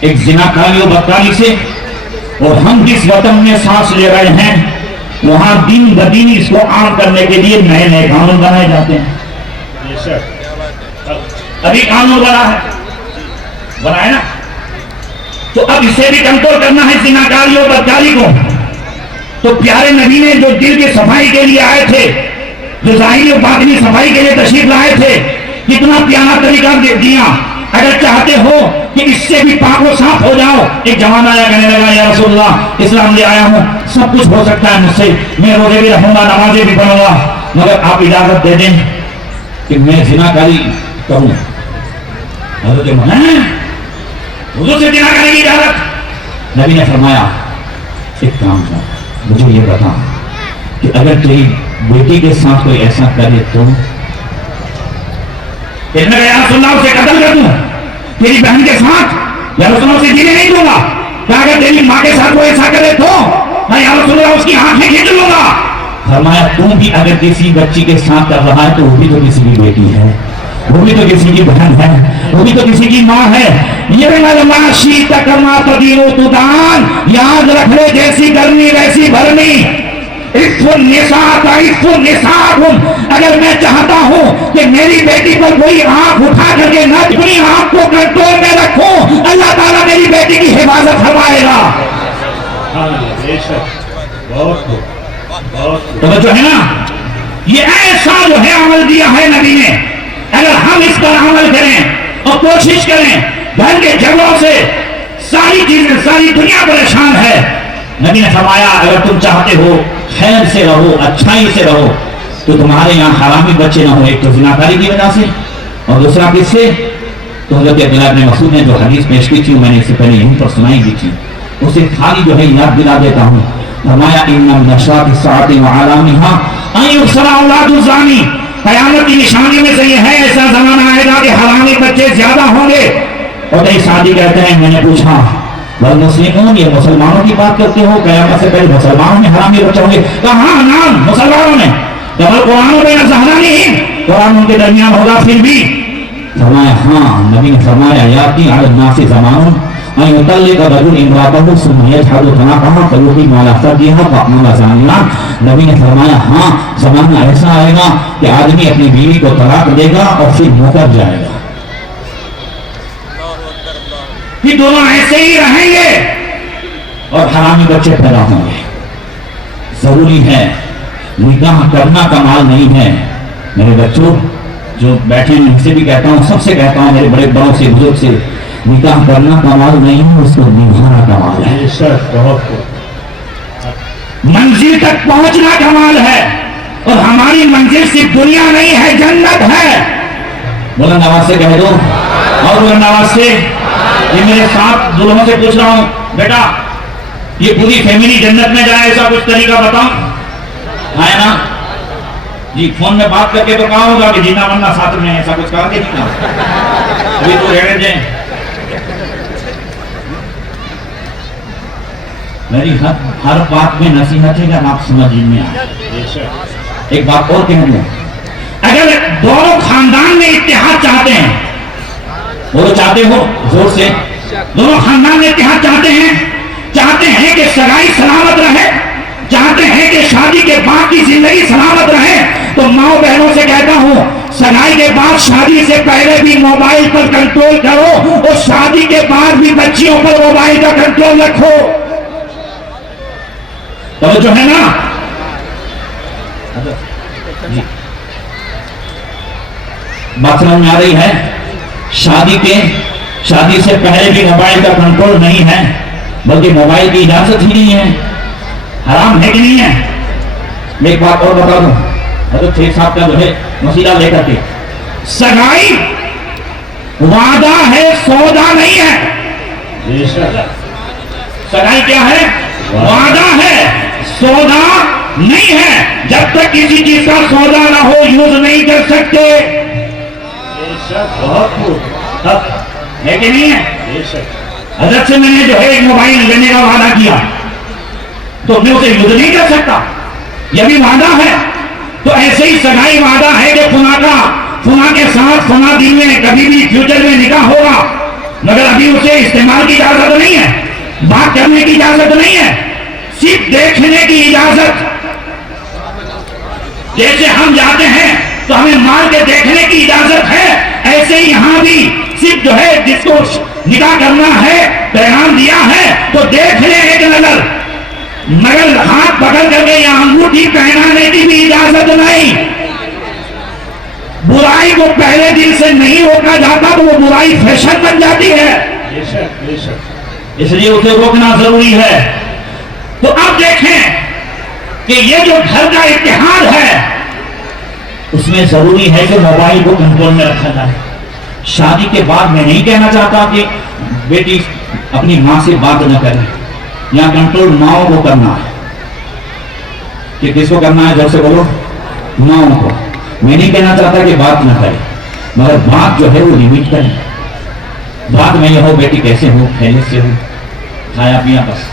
ایک زناکاری و بدکاری سے، اور ہم جس وطن میں سانس لے رہے ہیں وہاں دن بدن اس کو عام کرنے کے لیے نئے نئے قانون بنائے جاتے ہیں۔ ابھی قانون بنا ہے نا، تو اب اسے بھی کنٹرول کرنا ہے زناکاری اور بدکاری کو۔ تو پیارے نبی نے جو دل کی صفائی کے لیے آئے تھے، جو ظاہری و باطنی صفائی کے لیے تشریف لائے تھے، کتنا پیارا طریقہ دیا۔ اگر چاہتے ہو کہ اس سے بھی پاک و صاف ہو جاؤ، ایک جوان آیا کہنے لگا یا رسول اللہ اسلام لے آیا ہوں، سب کچھ ہو سکتا ہے مجھ سے، میں روزے بھی رکھوں گا، نمازیں بھی پڑھوں گا، مگر آپ اجازت دے دیں کہ میں زناکاری کروں۔ حضرت حضور سے زنا کرنے کی اجازت؟ نبی نے فرمایا ایک کام کر، مجھے یہ بتا کہ اگر تیری بیٹی کے ساتھ کوئی ایسا کرے تو یا رسول اللہ اسے قتل کر دوں، تیری بہن کے ساتھ یا رسول اللہ اسے جینے نہیں دوں گا، کہ اگر تیری ماں کے ساتھ کوئی ایسا کرے تو میں یا رسول اللہ اس کی آنکھیں کھینچ لوں گا۔ فرمایا تم بھی اگر کسی بچی کے ساتھ کر رہا ہے تو وہ بھی تو کسی کی بیٹی ہے، وہ بھی تو کسی کی بہن ہے، وہ بھی تو کسی کی ماں ہے. یاد رکھ لے جیسی کرنی ویسی بھرنی. اگر میں چاہتا ہوں کہ میری بیٹی پر کوئی آنکھ اٹھا کر کے نہ اپنی آنکھ کو کنٹرول میں رکھوں، اللہ تعالیٰ میری بیٹی کی حفاظت فرمائے گا. تو جو ہے نا یہ ایسا جو ہے عمل دیا ہے نبی نے، اگر ہم اس پر عمل کریں اور کوشش کریں، گھر کے جھگڑوں سے ساری چیزیں، ساری دنیا پریشان ہے. نبی نے فرمایا اگر تم چاہتے ہو خیر سے رہو، اچھائی سے رہو، تو تمہارے یہاں حرامی بچے نہ ہو. ایک تو زناکاری کی وجہ سے، اور دوسرا کس سے؟ تو حضرت عبداللہ بن مسعود نے جو حدیث پیش کی تھی، میں نے اس سے پہلے یہیں پر سنائی بھی تھی، اسے خالی جو ہے یاد دلا دیتا ہوں. فرمایا ان من اشراط الساعۃ وعلامها ان یکثر اولاد الزانی. قیامت کی نشانی میں سے یہ ہے ایسا زمانہ آئے گا کہ حرامی بچے زیادہ ہوں گے. اور کئی ساتھی کہتے ہیں، میں نے پوچھا والمسلمون، یہ مسلمانوں کی بات کرتے ہو؟ قیامت سے پہلے مسلمانوں میں حرامی بچے ہوں گے؟ کہاں نام مسلمانوں میں، ڈبل قرآن بین ظہرانہم، قرآن ان کے درمیان ہوگا پھر بھی. فرمایا ہاں. نبی نے فرمایا یاتی علی الناس زمان ان یطلق رجل امرأته ثم یجحد طلاقها فیقیم علی فرجها فاعمل زانیہ. نبی نے فرمایا ہاں زمانہ ایسا آئے گا کہ آدمی اپنی بیوی کو طلاق دے گا اور پھر مکر جائے گا. یہ دونوں ایسے ہی رہیں گے اور حرامی بچے پیدا ہوں گے. ضروری ہے، نکاح کرنا کمال نہیں ہے. میرے بچوں جو بیٹھے ہیں ان سے بھی کہتا ہوں، سب سے کہتا ہوں، میرے بڑے بڑوں سے، بزرگ سے، نکاح کرنا کمال نہیں ہے، اس کو نبھانا کمال ہے. منزل تک پہنچنا کمال ہے، اور ہماری منزل صرف دنیا نہیں ہے، جنت ہے. بلند آواز سے کہہ دو، اور بلند آواز سے. یہ میرے ساتھ دلہوں سے پوچھ رہا ہوں، بیٹا یہ پوری فیملی جنت میں جائے ایسا کچھ طریقہ بتاؤ. ہے نا جی؟ فون میں بات کر کے تو کہا ہوگا کہ جینا بننا ساتھ میں، ایسا کچھ کہا کہ نہیں کہا؟ ابھی تو رہنے دیں. میری ہر بات میں نصیحت ہے کہ آپ سمجھ میں آئے. ایک بات اور کہہ دوں، اگر دونوں خاندان میں اتحاد چاہتے ہیں، وہ چاہتے ہو زور سے، دونوں خاندان میں اتحاد چاہتے ہیں کہ سگائی سلامت رہے، چاہتے ہیں کہ شادی کے بعد کی زندگی سلامت رہے، تو ماؤں بہنوں سے کہتا ہوں سگائی کے بعد شادی سے پہلے بھی موبائل پر کنٹرول کرو، اور شادی کے بعد بھی بچیوں پر موبائل کا کنٹرول رکھو. تو جو ہے نا بات سمجھ میں آ رہی ہے؟ شادی سے پہلے بھی موبائل کا کنٹرول نہیں ہے، بلکہ موبائل کی اجازت ہی نہیں ہے. حرام ہے کہ نہیں ہے؟ میں ایک بات اور بتا دوں، حضرت شیخ صاحب کا جو ہے مسئلہ لے کر کے، سگائی وعدہ ہے، سودا نہیں ہے. سگائی کیا ہے؟ وعدہ ہے، سودا نہیں ہے. جب تک کسی چیز کا سودا نہ ہو یوز نہیں کر سکتے. ہے کہ نہیں ہے؟ حضرت سے میں نے جو ہے ایک موبائل لینے کا وعدہ کیا، تو میں اسے یوز نہیں کر سکتا، یہ بھی وعدہ ہے. تو ایسے ہی سگائی وعدہ ہے کہ فلاں کے ساتھ فلاں دن میں کبھی بھی فیوچر میں نکاح ہوگا، مگر ابھی اسے استعمال کی اجازت نہیں ہے، بات کرنے کی اجازت نہیں ہے، صرف دیکھنے کی اجازت. جیسے ہم جاتے ہیں تو ہمیں مال کے دیکھنے کی اجازت ہے، ایسے ہی یہاں بھی صرف جو ہے جس کو نکاح کرنا ہے پیغام دیا ہے تو دیکھ لے ایک نظر، مگر ہاتھ پکڑ کر کے یا انگوٹھی پہنانے کی بھی اجازت نہیں. برائی کو پہلے دن سے نہیں روکا جاتا تو وہ برائی فیشن بن جاتی ہے، اس لیے اسے روکنا ضروری ہے. تو اب دیکھیں کہ یہ جو گھر کا اتحاد ہے اس میں ضروری ہے کہ موبائل کو کنٹرول میں رکھا جائے. شادی کے بعد میں نہیں کہنا چاہتا کہ بیٹی اپنی ماں سے بات نہ کرے، یا کنٹرول ماؤں کو کرنا ہے. کہ کس کو کرنا ہے؟ جب سے بولو ماؤں کو. میں نہیں کہنا چاہتا کہ بات نہ کرے، مگر بات جو ہے وہ لمٹ کرے. بات میں یہ ہو بیٹی کیسے ہو، خیریت سے ہو، کھایا پیا، بس.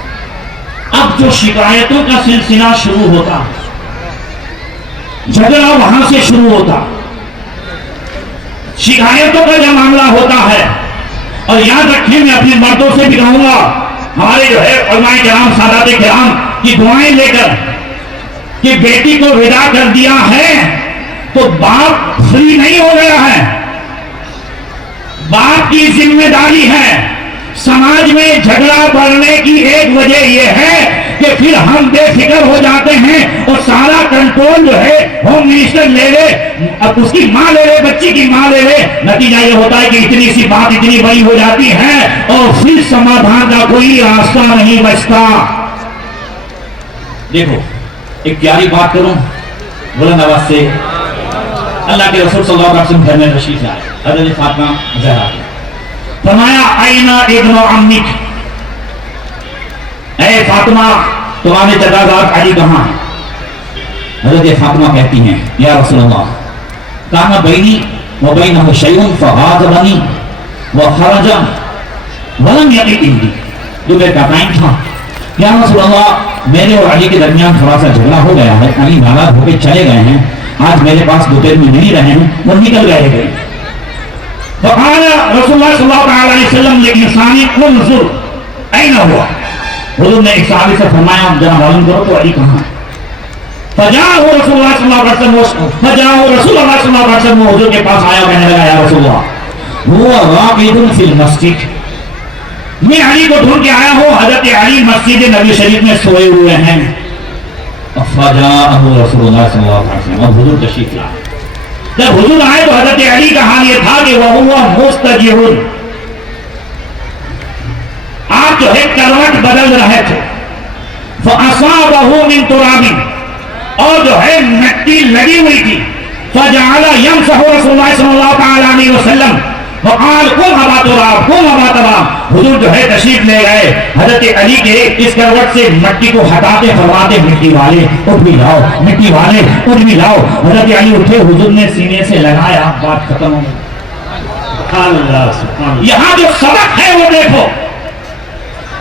اب جو شکایتوں کا سلسلہ شروع ہوتا، جھگڑا وہاں سے شروع ہوتا. شکایتوں کا جب معاملہ ہوتا ہے، اور یاد رکھیں میں اپنے مردوں سے بھی کہوں گا، ہمارے جو ہے علماء کرام سادات کرام کی دعائیں لے کر کہ بیٹی کو ودا کر دیا ہے تو باپ فری نہیں ہو گیا ہے، باپ کی ذمہ داری ہے۔ سماج میں جھگڑا بڑھنے کی ایک وجہ یہ ہے کہ پھر ہم بے فکر ہو جاتے ہیں اور سارا کنٹرول جو ہے ہوم منسٹر لے لے، اب اس کی ماں لے لے، بچی کی ماں لے لے، نتیجہ یہ ہوتا ہے کہ اتنی سی بات اتنی بڑی ہو جاتی ہے اور پھر سمادھان کا کوئی راستہ نہیں بچتا۔ دیکھو ایک پیاری بات کروں بلند آواز سے، اللہ کے رسول صلی اللہ علیہ وسلم گھر میں تشریف لائے، حضرت فاطمہ زہرا کی، فرمایا اینا ابن عمک، اے فاطمہ تمہارے چچازاد علی کہاں ہیں؟ حضرت فاطمہ کہتی ہیں یا رسول اللہ کانا بینی و بینہ شیء فغاضبنی وخرج ولم یقف عندی، جو میرے کا ٹائم تھا، یا رسول اللہ میرے اور علی کے درمیان تھوڑا سا جھگڑا ہو گیا ہے، علی ناراض ہو کے چلے گئے ہیں، آج میرے پاس دوپہر میں نہیں رہے ہیں، وہ نکل گئے ہیں۔ فقال رسول اللہ صلی اللہ علیہ وسلم لانسان انظر این ہوا، حضور نے ایک صحابی سے فرمایا ذرا معلوم کرو تو علی کہاں ہے؟ فجاء رسول اللہ صلی اللہ علیہ وسلم، حضور کے پاس آیا، کہنے لگا یا رسول اللہ هو راقد فی المسجد، میں علی کو ڈھونڈ کے آیا ہوں، حضرت علی مسجد نبی شریف میں سوئے ہوئے ہیں۔ فجاءه رسول اللہ صلی اللہ علیہ وسلم، اور حضور تشریف لائے۔ جب حضور آئے تو حضرت علی کا حال یہ تھا کہ وَهُوَ مُسْتَجِرٌ، آپ جو ہے کروٹ بدل رہے تھے، فَأَصَابَهُ مِن تُرَابٍ، اور جو ہے مٹی لگی ہوئی تھی، فَجَعَلَ يَمْسَحُ رسول اللہ صلی اللہ علیہ وسلم وقال قم ابا تراب قم ابا تراب، حضور جو ہے تشریف لے گئے، حضرت علی کے اس کروٹ سے مٹی کو ہٹاتے فرماتے مٹی والے اٹھ بھی لاؤ، مٹی والے اٹھ بھی لاؤ، حضرت علی اٹھے، حضور نے سینے سے لگایا، بات ختم ہو گئی۔ یہاں جو سبق ہے وہ دیکھو،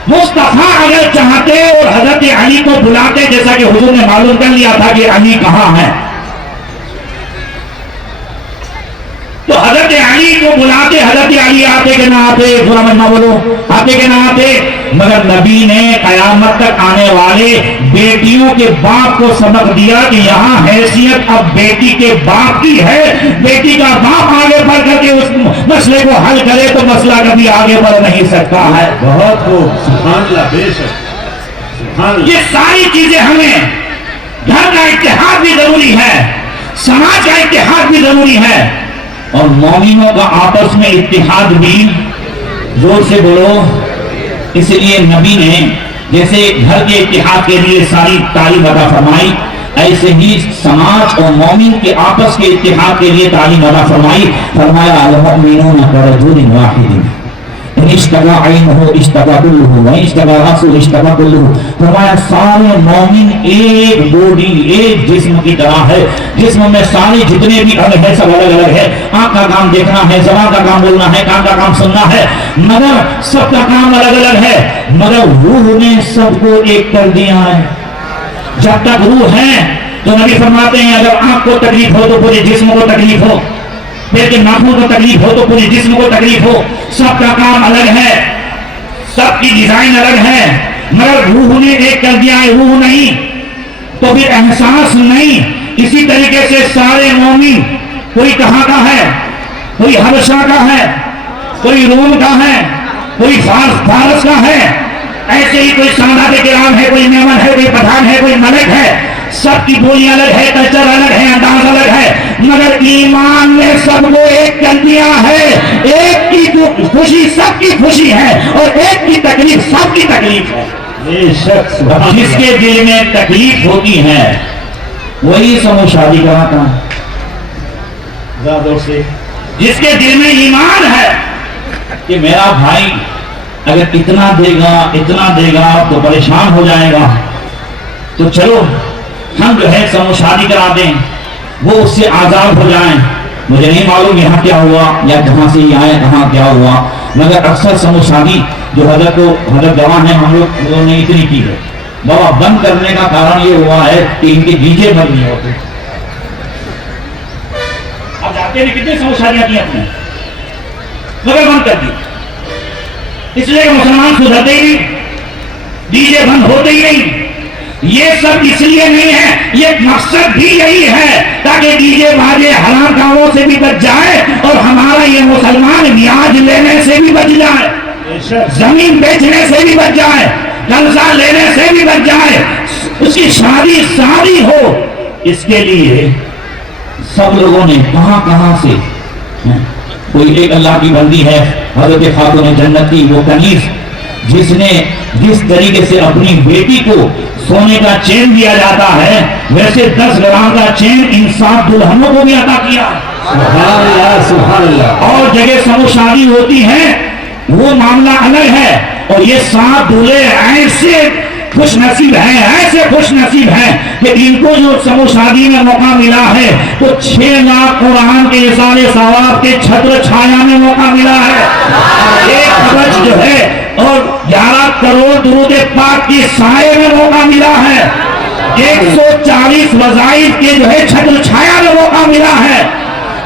مصطفیٰ اگر چاہتے اور حضرت علی کو بلاتے، جیسا کہ حضور نے معلوم کر لیا تھا کہ علی کہاں ہے، تو حضرت علی کو بلاتے، حضرت علی آتے کہ نہ آتے، ذرا میں نہ بولو، آتے کہ نہ آتے، مگر نبی نے قیامت تک آنے والے بیٹیوں کے باپ کو سبق دیا کہ یہاں حیثیت اب بیٹی کے باپ کی ہے، بیٹی کا باپ آگے بڑھ کر کے اس مسئلے کو حل کرے تو مسئلہ کبھی آگے بڑھ نہیں سکتا ہے۔ بہت خوب، سبحان اللہ، بے شک، سبحان اللہ۔ یہ ساری چیزیں ہمیں، گھر کا اتحاد بھی ضروری ہے، سماج کا اتحاد بھی ضروری ہے، اور مومنوں کا آپس میں اتحاد بھی، زور سے بولو۔ اس لیے نبی نے جیسے گھر کے اتحاد کے لیے ساری تعلیم عطا فرمائی، ایسے ہی سماج اور مومن کے آپس کے اتحاد کے لیے تعلیم عطا فرمائی۔ فرمایا المؤمنون کرجل واحد ان اشتبہ عینہ اشتبہ کلہ وان اشتبہ رأسہ اشتبہ کلہ، فرمایا سارے مومن ایک بوڈی، ایک جسم کی طرح ہے، جسم میں سارے جتنے بھی انگ ہیں سب الگ الگ ہے، آنکھ کا کام دیکھنا ہے، زبان کا کام بولنا ہے، کان کا کام سننا ہے، مگر سب کا کام الگ الگ ہے، مگر روح نے سب کو ایک کر دیا ہے۔ جب تک روح ہے تو نبی فرماتے ہیں اگر آنکھ کو تکلیف ہو تو پورے جسم کو تکلیف ہو، پیر کے ناخن کو تکلیف ہو تو پورے جسم کو تکلیف ہو، سب کا کام الگ ہے، سب کی ڈیزائن الگ ہے، مگر روح نے ایک کر دیا ہے، روح نہیں تو پھر احساس نہیں۔ اسی طریقے سے سارے مومن، کوئی کہاں کا ہے، کوئی حبشہ کا ہے، کوئی روم کا ہے، کوئی فارس کا ہے، ایسے ہی کوئی سادات کرام ہے، کوئی مہمان ہے، کوئی پٹھان ہے، کوئی ملک ہے، سب کی بولیاں الگ ہے، کلچر الگ ہے، انداز الگ ہے، مگر ایمان نے سب کو ایک کر دیا ہے۔ ایک کی خوشی سب کی خوشی ہے اور ایک کی تکلیف سب کی تکلیف ہے۔ بے شک، سبحان اللہ۔ جس کے دل میں تکلیف ہوتی ہے وہی سمو شادی کراتا ہے، زیادہ سے جس کے دل میں ایمان ہے کہ میرا بھائی اگر اتنا دے گا تو پریشان ہو جائے گا، تو چلو ہم جو ہے سمو شادی کرا دیں، وہ اس سے آزاد ہو جائیں۔ مجھے نہیں معلوم یہاں کیا ہوا یا کہاں سے یہ آئے، کہاں کیا ہوا، مگر اکثر سمو شادی جو حضرت جوان ہیں ہم لوگوں نے اتنی کی ہے، بابا بند کرنے کا کارن یہ ہوا ہے کہ ان کے ڈی جے بند نہیں ہوتے۔ اب ہفتے میں کتنے سو شادیاں کی اپنے مگر بند کر دی، اس لیے کہ مسلمان سدھرتے ہی نہیں، ڈی جے بند ہوتے ہی نہیں۔ یہ سب اس لیے نہیں ہے، یہ مقصد بھی یہی ہے تاکہ ڈی جے باجے حرام کاموں سے بھی بچ جائے اور ہمارا یہ مسلمان نیاز لینے سے بھی بچ جائے، زمین بیچنے سے بھی بچ جائے، قرضہ لینے سے بھی بچ جائے، اس کی شادی ہو۔ اس کے لیے سب لوگوں نے کہاں کہاں سے، کوئی ایک اللہ کی بندی ہے حضرت خاتون جنت کی وہ کنیز، جس نے جس طریقے سے اپنی بیٹی کو سونے کا چین دیا جاتا ہے ویسے 10 گرام کا چین ان 7 دلہنوں کو بھی عطا کیا۔ سبحان اللہ سبحان اللہ۔ اور جگہ سمو شادی ہوتی ہے وہ معاملہ الگ ہے، اور یہ 7 دولہے ایسے خوش نصیب ہیں کہ ان کو جو سمو شادی میں موقع ملا ہے تو 6 لاکھ قرآن کے اصال ثواب کے چھتر چھایا میں موقع ملا ہے، 1 خرچ جو ہے اور 11 کروڑ درود پاک کی سائے میں موقع ملا ہے، 140 وظائف کے جو ہے چھتر چھایا میں موقع ملا ہے۔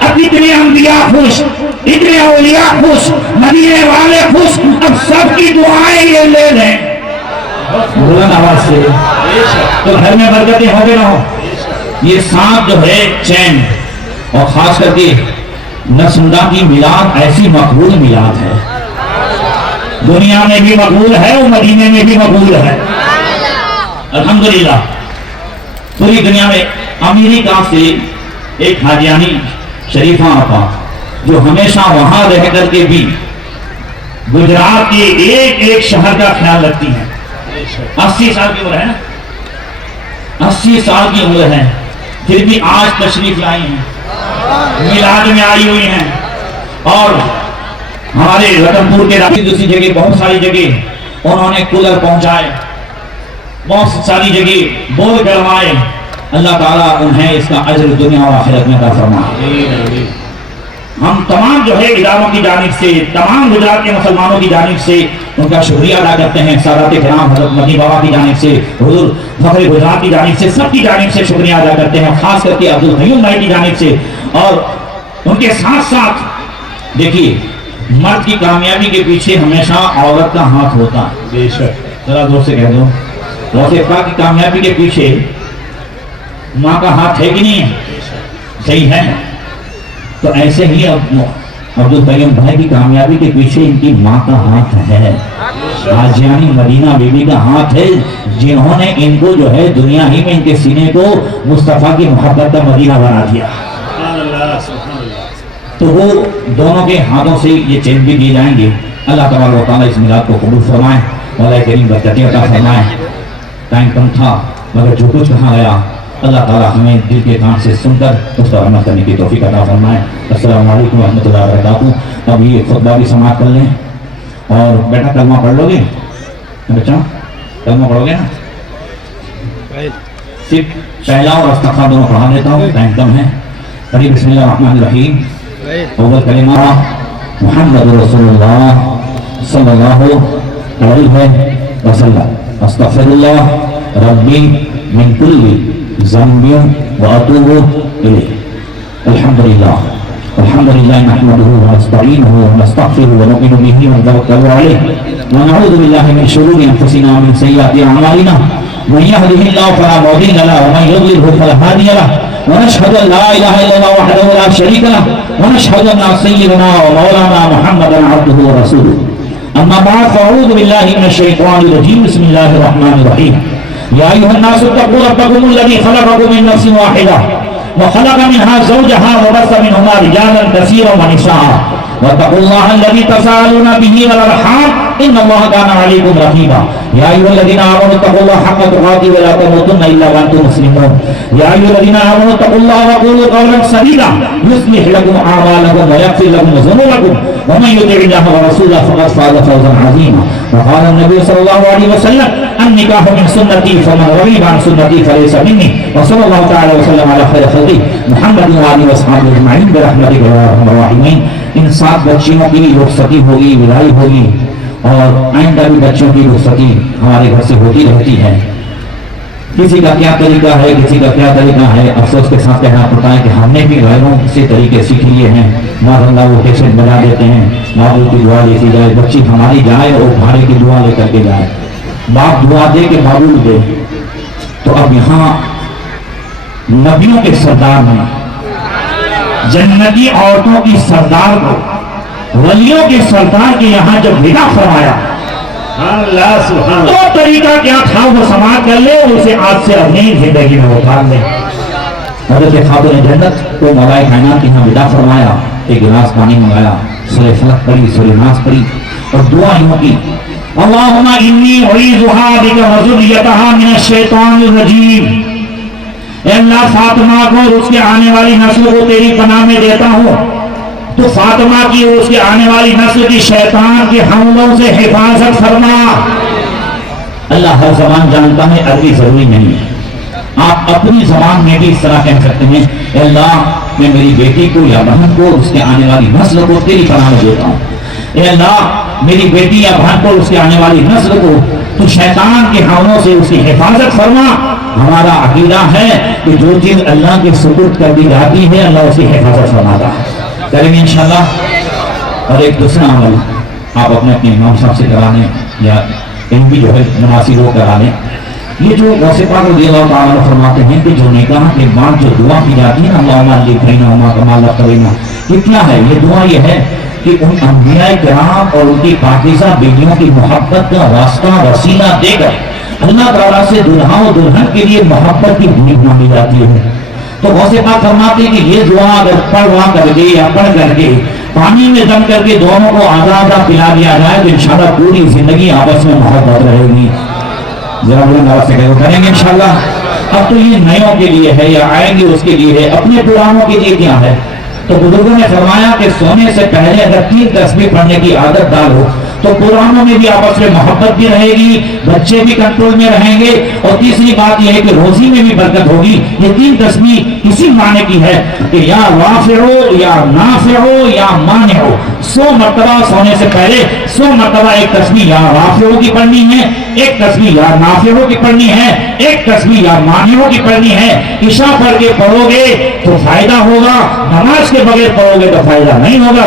اب اتنے انبیاء خوش، اتنے اولیاء خوش، مدینے والے خوش، اب سب کی دعائیں یہ لے لیں بلند آواز سے تو گھر میں برکتیں ہو گے نہ ہو۔ یہ 7 جو ہے چین، اور خاص کر کے نسندہ کی میلاد ایسی مقبول میلاد ہے، دنیا میں بھی مقبول ہے اور مدینے میں بھی مقبول ہے الحمدللہ۔ پوری دنیا میں امریکہ سے ایک حاجیانی شریفہ آپا جو ہمیشہ وہاں رہ کر کے بھی گجرات کے ایک شہر کا خیال رکھتی ہیں، 80 سال کی عمر ہے نا، 80 سال کی عمر ہے، پھر بھی آج تشریف لائی ہیں، میلاد میں آئی ہوئی ہیں، اور ہمارے رتن پور کے راجی دوسری جگہ بہت ساری جگہ انہوں نے کولر پہنچائے، بہت ساری جگہ بول کروائے، اللہ تعالیٰ انہیں اس کا اجر دنیا اور آخرت میں عطا فرمائے۔ ہم تمام جو ہے اداروں کی جانب سے، تمام گجرات کے مسلمانوں کی جانب سے ان کا شکریہ ادا کرتے ہیں، سادات کرام حضرت مدنی بابا کی جانب سے، حضور فخر گجرات کی جانب سے، سب کی جانب سے شکریہ ادا کرتے ہیں، خاص کر کے عبدالقیوم بھائی کی جانب سے۔ اور ان کے ساتھ ساتھ دیکھیے مرد کی کامیابی کے پیچھے ہمیشہ عورت کا ہاتھ ہوتا ہے، بے شک، ذرا زور سے کہہ دو، غوث پاک کی کامیابی کے پیچھے ماں کا ہاتھ ہے کہ نہیں ہے؟ صحیح ہے۔ تو ایسے ہی عبدالقیوم بھائی کی کامیابی کے پیچھے ان کی ماں کا ہاتھ ہے، حاجیانی مدینہ بی بی کا ہاتھ ہے، جنہوں نے ان کو جو ہے دنیا ہی میں ان کے سینے کو مصطفیٰ کی محبت کا مدینہ بنا دیا۔ سبحان اللہ سبحان اللہ۔ تو وہ دونوں کے ہاتھوں سے یہ چین بھی دیے جائیں گے۔ اللہ تبارک و تعالیٰ اس میلاد کو قبول فرمائے، مولا کریم برکتیں عطا فرمائے۔ ٹائم کم تھا مگر جو کچھ کہا گیا اللہ تعالیٰ ہمیں دل کے کان سے سن کر اس پر عمل کرنے کی توفیق عطا فرمائے۔ السلام علیکم ورحمۃ اللہ وبرکاتہ۔ اب یہ خطبہ بھی سماعت کر لیں اور بیٹا کلمہ پڑھ لو گے بچہ، کلمہ پڑھو گے نا؟ صرف پہلا اور استغفار دونوں پڑھا دیتا ہوں، ٹائم کم ہے۔ پڑھیے بسم اللہ الرحمن الرحیم۔ اول کلمہ محمد رسول اللہ صلی اللہ علیہ وسلم، استغفر اللہ ربی من کل ذنب واتوب الیہ۔ الحمدللہ نحمده ونستعینه ونستغفره ونؤمن به ونتوکل علیہ ونعوذ باللہ من شرور انفسنا ومن سیئات اعمالنا من يهده الله فلا مضل له ومن يضلل فلا هادي له ونشهد ان لا اله الا الله وحده لا شريك له ونشهد ان سيدنا ومولانا محمدا عبده ورسوله اما بعد فاعوذ بالله من الشيطان الرجيم بسم الله الرحمن الرحيم يا ايها الناس اتقوا ربكم الذي خلقكم من نفس واحده وخلق منها زوجها وبث منهما رجالا كثيرا ونساء واتقوا الله الذي تساءلون به والارحام ان الله كان عليكم رقيبا يا ايها الذين امنوا اتقوا الله حق تقاته ولا تموتن الا وانتم مسلمون يا ايها الذين امنوا اتقوا الله وقولوا قولا سديدا يصلح لكم اعمالكم ويغفر لكم ذنوبكم ومن يطع الله ورسوله فقد فاز فوزا عظيما وقال النبي صلى الله عليه وسلم النكاح من سنتي فمن رغب عن سنتي فليس مني وصلى الله تعالى وسلم على خير خلقه محمد وآله وصحبه اجمعين برحمتك يا ارحم الراحمين۔ ان 7 بچیوں کی رخصتی ہوگی، وداعی ہوگی، اور آئندہ بھی بچوں کی رخصتی ہمارے گھر سے ہوتی رہتی ہے۔ کسی کا کیا طریقہ ہے، کسی کا کیا طریقہ ہے. افسوس کے ساتھ کہنا پڑتا ہے کہ ہم نے بھی غیروں سے طریقے سیکھ لیے ہیں. ماشاء اللہ وہ کیسٹ بجا دیتے ہیں، بابو کی دعا لیتی جائے، بچی ہماری جائے اور بھاڑے کی دعا لے کر کے جائے، باپ دعا دے کہ بابو دے. تو اب یہاں نبیوں کے سردار میں، جنتی عورتوں کی سردار کو، ولیوں کے سردار کے یہاں جب ودا فرمایا اللہ سبحان تو طریقہ کیا تھا وہ سماعت کر لے اور اسے آج سے اپنی زندگی میں اتار لے. حضرت خاتون جنت کو مولا کائنات کے یہاں ودا فرمایا، ایک گلاس پانی منگایا، سورہ فلق پڑھی، سورہ ناس پڑھی اور دعا یوں کی: اللہم انی اعیذھا بک وذریتھا من الشیطان الرجیم. اے اللہ فاطمہ کو اور اس کے آنے والی نسل کو تیری پناہ میں دیتا ہوں، تو فاطمہ کی اور اس کے آنے والی نسل کی شیطان کے حملوں سے حفاظت فرما. اللہ ہر زبان جانتا ہے، عربی ضروری نہیں ہے. آپ اپنی زبان میں بھی اس طرح کہہ سکتے ہیں: اے اللہ میں میری بیٹی کو یا بہن کو اس کے آنے والی نسل کو تیری پناہ میں دیتا ہوں. اے اللہ میری بیٹی یا بہن کو اس کے آنے والی نسل کو تو شیطان کے حملوں سے اس کی حفاظت فرما. ہمارا عقیدہ ہے کہ جو چیز اللہ کے سپرد کر دی جاتی ہے اللہ اس کی حفاظت فرماتا ہے. کریں گے انشاءاللہ. اور ایک دوسرا عمل آپ اپنے امام صاحب سے کرا لیں یا ان بھی جو ہے مناسب ہو کرا لیں. یہ جو غوث پاک رضی اللہ تعالیٰ فرماتے ہیں کہ جو نکاح کے بعد جو دعا کی جاتی ہے نا، اللہم لبینا کما کرینا، یہ کیا ہے؟ یہ دعا یہ ہے کہ ان انبیاء کرام اور ان کی پاکیزہ بیویوں کی محبت کا راستہ وسیلہ دے کر اللہ تعالیٰ سے دلہا و دلہن کے لیے محبت کی بھیک مانگی جاتی ہے. تو غوث پاک فرماتے ہیں کہ یہ دعا اگر پڑھوا کر کے یا پڑھ کر کے پانی میں دم کر کے دونوں کو آدھا آدھا پلا دیا جائے تو انشاءاللہ پوری زندگی آپس میں محبت رہے گی. ذرا بلند آواز سے کہو، کریں گے انشاءاللہ. اب تو یہ نیوں کے لیے ہے یا آئیں گے اس کے لیے ہے، اپنے پرانوں کے لیے کیا ہے؟ تو بزرگوں نے فرمایا کہ سونے سے پہلے اگر 3 تسبیح پڑھنے کی عادت ڈالو تو پرانوں میں بھی آپس میں محبت بھی رہے گی، بچے بھی کنٹرول میں رہیں گے، اور تیسری بات یہ ہے کہ روزی میں بھی برکت ہوگی. یہ 3 تسبیح اسی معنی کی ہے کہ یا رافع ہو یا نافع ہو یا مانع ہو. 100 مرتبہ سونے سے پہلے 100 مرتبہ ایک تسبیح یا رافع ہو کی پڑھنی ہے، ایک تسبیح یا نافع ہو کی پڑھنی ہے، ایک تسبیح یا مانع ہو کی پڑھنی ہے. عشاء پڑھ کے پڑھو گے تو فائدہ ہوگا، نماز کے بغیر پڑھو گے تو فائدہ نہیں ہوگا.